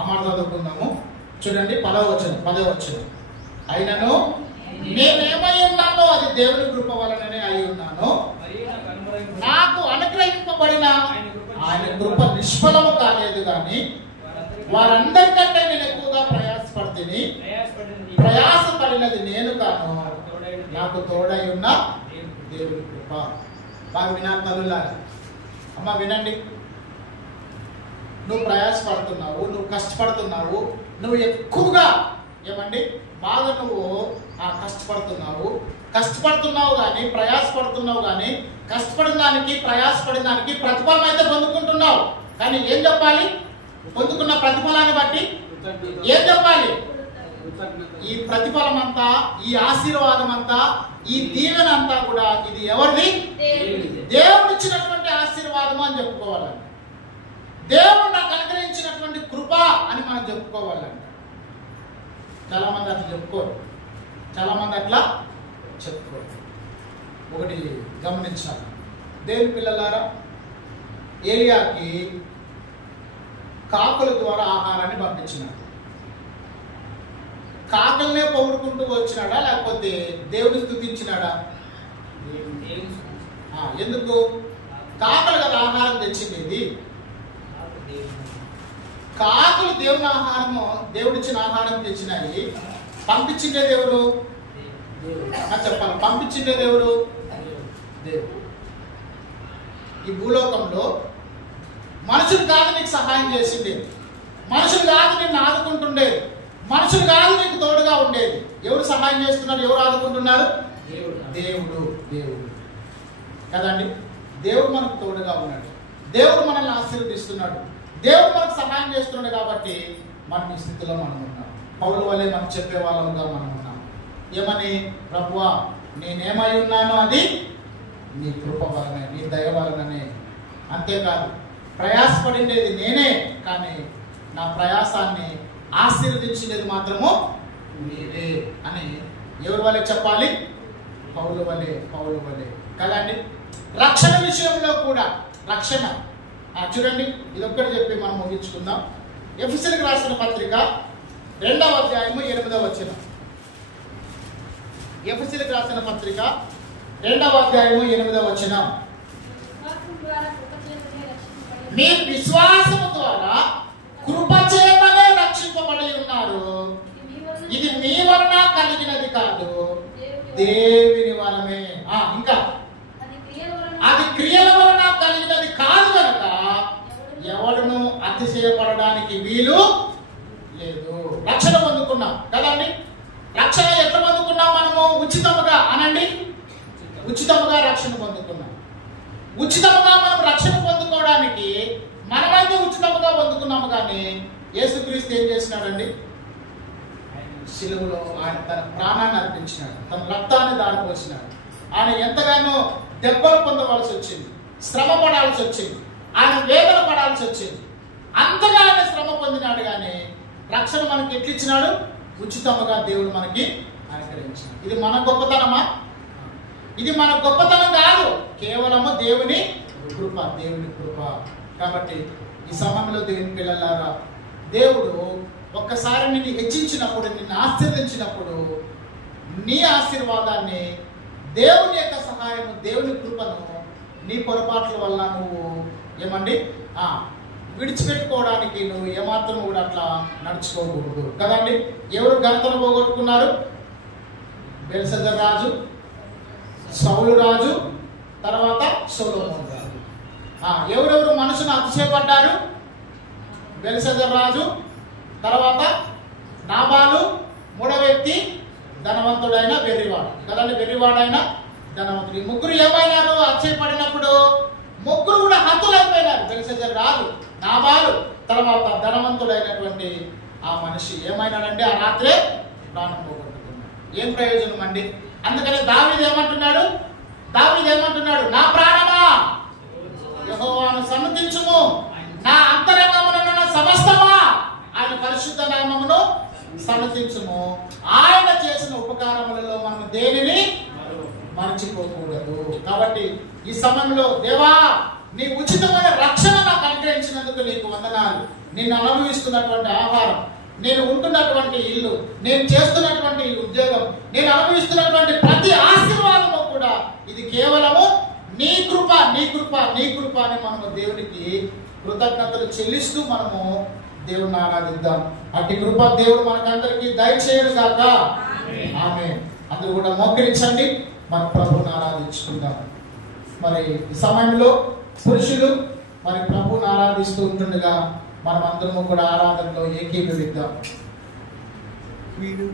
అమర్ చదువుకుందాము. చూడండి 10వ వచనం. అయినను నేనేమై ఉన్నానో అది దేవుని కృప వలననే అయి ఉన్నాను, నాకు అనుగ్రహింపబడిన ఆయన కృప నిష్ఫలము కాలేదు గాని వారందరికంటే నేను ఎక్కువగా ప్రయాసపడినది నేను కాను, నాకు తోడై ఉన్న దేవుని కృప. బాగా వినాలి తల్లులారా. అమ్మ వినండి, నువ్వు ప్రయాసపడుతున్నావు, నువ్వు కష్టపడుతున్నావు, నువ్వు ఎక్కువగా ఏమండి బాగా నువ్వు కష్టపడుతున్నావు కానీ, ప్రయాసపడుతున్నావు కానీ, కష్టపడిన దానికి ప్రయాసపడిన దానికి ప్రతిఫలం అయితే పొందుకుంటున్నావు. కానీ ఏం చెప్పాలి? పొందుకున్న ప్రతిఫలాన్ని బట్టి ఏం చెప్పాలి? ఈ ప్రతిఫలం అంతా, ఈ ఆశీర్వాదం అంతా, ఈ దీవెన అంతా కూడా ఇది ఎవరిది? దేవుడు ఇచ్చినటువంటి ఆశీర్వాదము అని చెప్పుకోవాలంట. దేవుడు నాకు అనుగ్రహించినటువంటి కృప అని మనం చెప్పుకోవాలంట. చాలా మంది అట్లా చెప్పుకోరు. ఒకటి గమనించాలి దేవుని పిల్లలారా, ఏలియాకి కాకుల ద్వారా ఆహారాన్ని పంపించినాడు. కాకులనే పొగుడుకుంటూ వచ్చినాడా, లేకపోతే దేవుని స్తుతించినాడా? ఎందుకు? కాకులు కదా ఆహారం తెచ్చింది. కాకులు దేవుని ఆహారము, దేవుడిచ్చిన ఆహారం తెచ్చినాయి. పంపించిండేది ఎవరు? చెప్పాలి. పంపించిండేది ఎవరు? దేవుడు. ఈ భూలోకంలో మనుషులు కాదు నీకు సహాయం చేసిండేది, మనుషులు కాదు నిన్ను ఆదుకుంటుండేది, మనుషులు కాదు నీకు తోడుగా ఉండేది. ఎవరు సహాయం చేస్తున్నారు? ఎవరు ఆదుకుంటున్నారు? దేవుడు కదండి. దేవుడు మనకు తోడుగా ఉన్నాడు, దేవుడు మనల్ని ఆశీర్వదిస్తున్నాడు, దేవుడు మనకు సహాయం చేస్తున్నాడు. కాబట్టి మనం ఈ స్థితిలో మనం ఉన్నాం. పౌలు వలె మనం చెప్పే వాళ్ళంగా మనం ఉన్నాం. ఏమని? ప్రభువా నేనేమై ఉన్నానో అది నీ కృప వలనే, నీ దయ వలననే. అంతేకాదు ప్రయాసపడిండేది నేనే, కానీ నా ప్రయాసాన్ని ఆశీర్వదించినది మాత్రము మీరే అని ఎవరి వలె చెప్పాలి? పౌలు వలె కదండి. రక్షణ విషయంలో కూడా రక్షణ చూడండి, ఇది ఒక్కటి చెప్పి మనం ముగించుకుందాం. ఎఫెసీయులకు రాసిన పత్రిక 2వ అధ్యాయము 8వ వచనం. ఎఫెసీయులకు రాసిన పత్రిక 2వ అధ్యాయము 8వ వచనం. మీ విశ్వాసము ద్వారా కృపచేతనే రక్షింపబడి ఉన్నారు, ఇది మీ వలన కలిగినది కాదు, దేవుని వలనే. ఇంకా అది క్రియల వలన కలిగినది కాదు కనుక ఎవడును అతిశయపడడానికి వీలు లేదు. రక్షణ పొందుకున్నాం కదండి. రక్షణ ఎట్లా పొందుకున్నాం మనము? ఉచితముగా అనండి. ఉచితముగా రక్షణ పొందుకున్నాం. ఉచితముగా మనం రక్షణ పొందుకోవడానికి మనమైతే ఉచితముగా పొందుకున్నాము. కానీ యేసుక్రీస్తు ఏం చేసినాడండి? సిలువలో ఆయన తన ప్రాణాన్ని అర్పించినాడు, తన రక్తాన్ని దారిపోసినాడు. ఆయన ఎంతగానో దెబ్బలు పొందవలసి వచ్చింది, శ్రమ పడాల్సి వచ్చింది, ఆయన వేదన పడాల్సి వచ్చింది. అంతగా ఆయన శ్రమ పొందినాడు. కానీ రక్షణ మనకి ఎట్లిచ్చినాడు? ఉచితముగా దేవుడు మనకి అనుగ్రహించాడు. ఇది మన గొప్పతనమా? ఇది మన గొప్పతనం కాదు, కేవలము దేవుని కృప, దేవుని కృప. కాబట్టి ఈ సమయంలో దేవుని పిల్లలారా, దేవుడు ఒక్కసారి నిన్ను హెచ్చించినప్పుడు, నిన్ను ఆశీర్వదించినప్పుడు, నీ ఆశీర్వాదాన్ని, దేవుని యొక్క సహాయము, దేవుని కృపను నీ పొరపాట్ల వల్ల నువ్వు ఏమండి విడిచిపెట్టుకోవడానికి నువ్వు ఏమాత్రం కూడా అట్లా నడుచుకోకూడదు కదండి. ఎవరు ఘనతను పోగొట్టుకున్నారు? బెల్షస్సర్ రాజు, సౌలు రాజు, తర్వాత సొలొమోను రాజు. ఎవరెవరు మనసును అతిశయపడ్డారు? బెల్షస్సర్ రాజు, తర్వాత నాబాలు, మూడవ వ్యక్తి ధనవంతుడైన వెర్రివాడు కదండి. వెర్రివాడైన ధనవంతుడు, ఈ ముగ్గురు ఏమైనారు? అతిశయపడినప్పుడు ముగ్గురు కూడా హతులైపోయినారు. బెల్షస్సర్ రాజు, నాబాలు, తర్వాత ధనవంతుడైనటువంటి ఆ మనిషి ఏమైనాడంటే ఆ రాత్రే ప్రాణం పోగొట్టుకున్నాడు. ఏం ప్రయోజనం అండి? అందుకని దావీదు ఏమంటున్నాడు? నా ప్రాణమా యెహోవాను సన్నుతించుము, నా అంతరంగమున సమస్తమా ఆయన పరిశుద్ధ నామమును సన్నుతించుము. ఆయన చేసిన ఉపకారములలో మనం దేనిని మర్చిపోకూడదు. కాబట్టి ఈ సమయంలో దేవా, నీ ఉచితమైన రక్షణ నాకు అనుగ్రహించినందుకు నీకు వందనాలు. నిన్ను అనుభవిస్తున్నటువంటి ఆహారం, నేను ఉంటున్నటువంటి ఇల్లు, నేను చేస్తున్నటువంటి ఉద్యోగం, నేను అనుభవిస్తున్నటువంటి ప్రతి ఆశీర్వాదము కూడా ఇది కేవలము నీ కృప, నీ కృప, నీ కృప అని మనము దేవునికి కృతజ్ఞతలు చెల్లిస్తూ మనము దేవుని ఆరాధిద్దాం. అట్టి కృప దేవుడు మనకందరికీ దయచేయను గాక. ఆమేన్. అందరూ కూడా మోకరించండి, మన ప్రభువుని ఆరాధించుకుందాం. మరి ఈ సమయంలో పురుషులు మరి ప్రభువుని ఆరాధిస్తూ ఉంటుండగా మనం అందరము కూడా ఆరాధనలో ఏకీభవిద్దాం. వీడు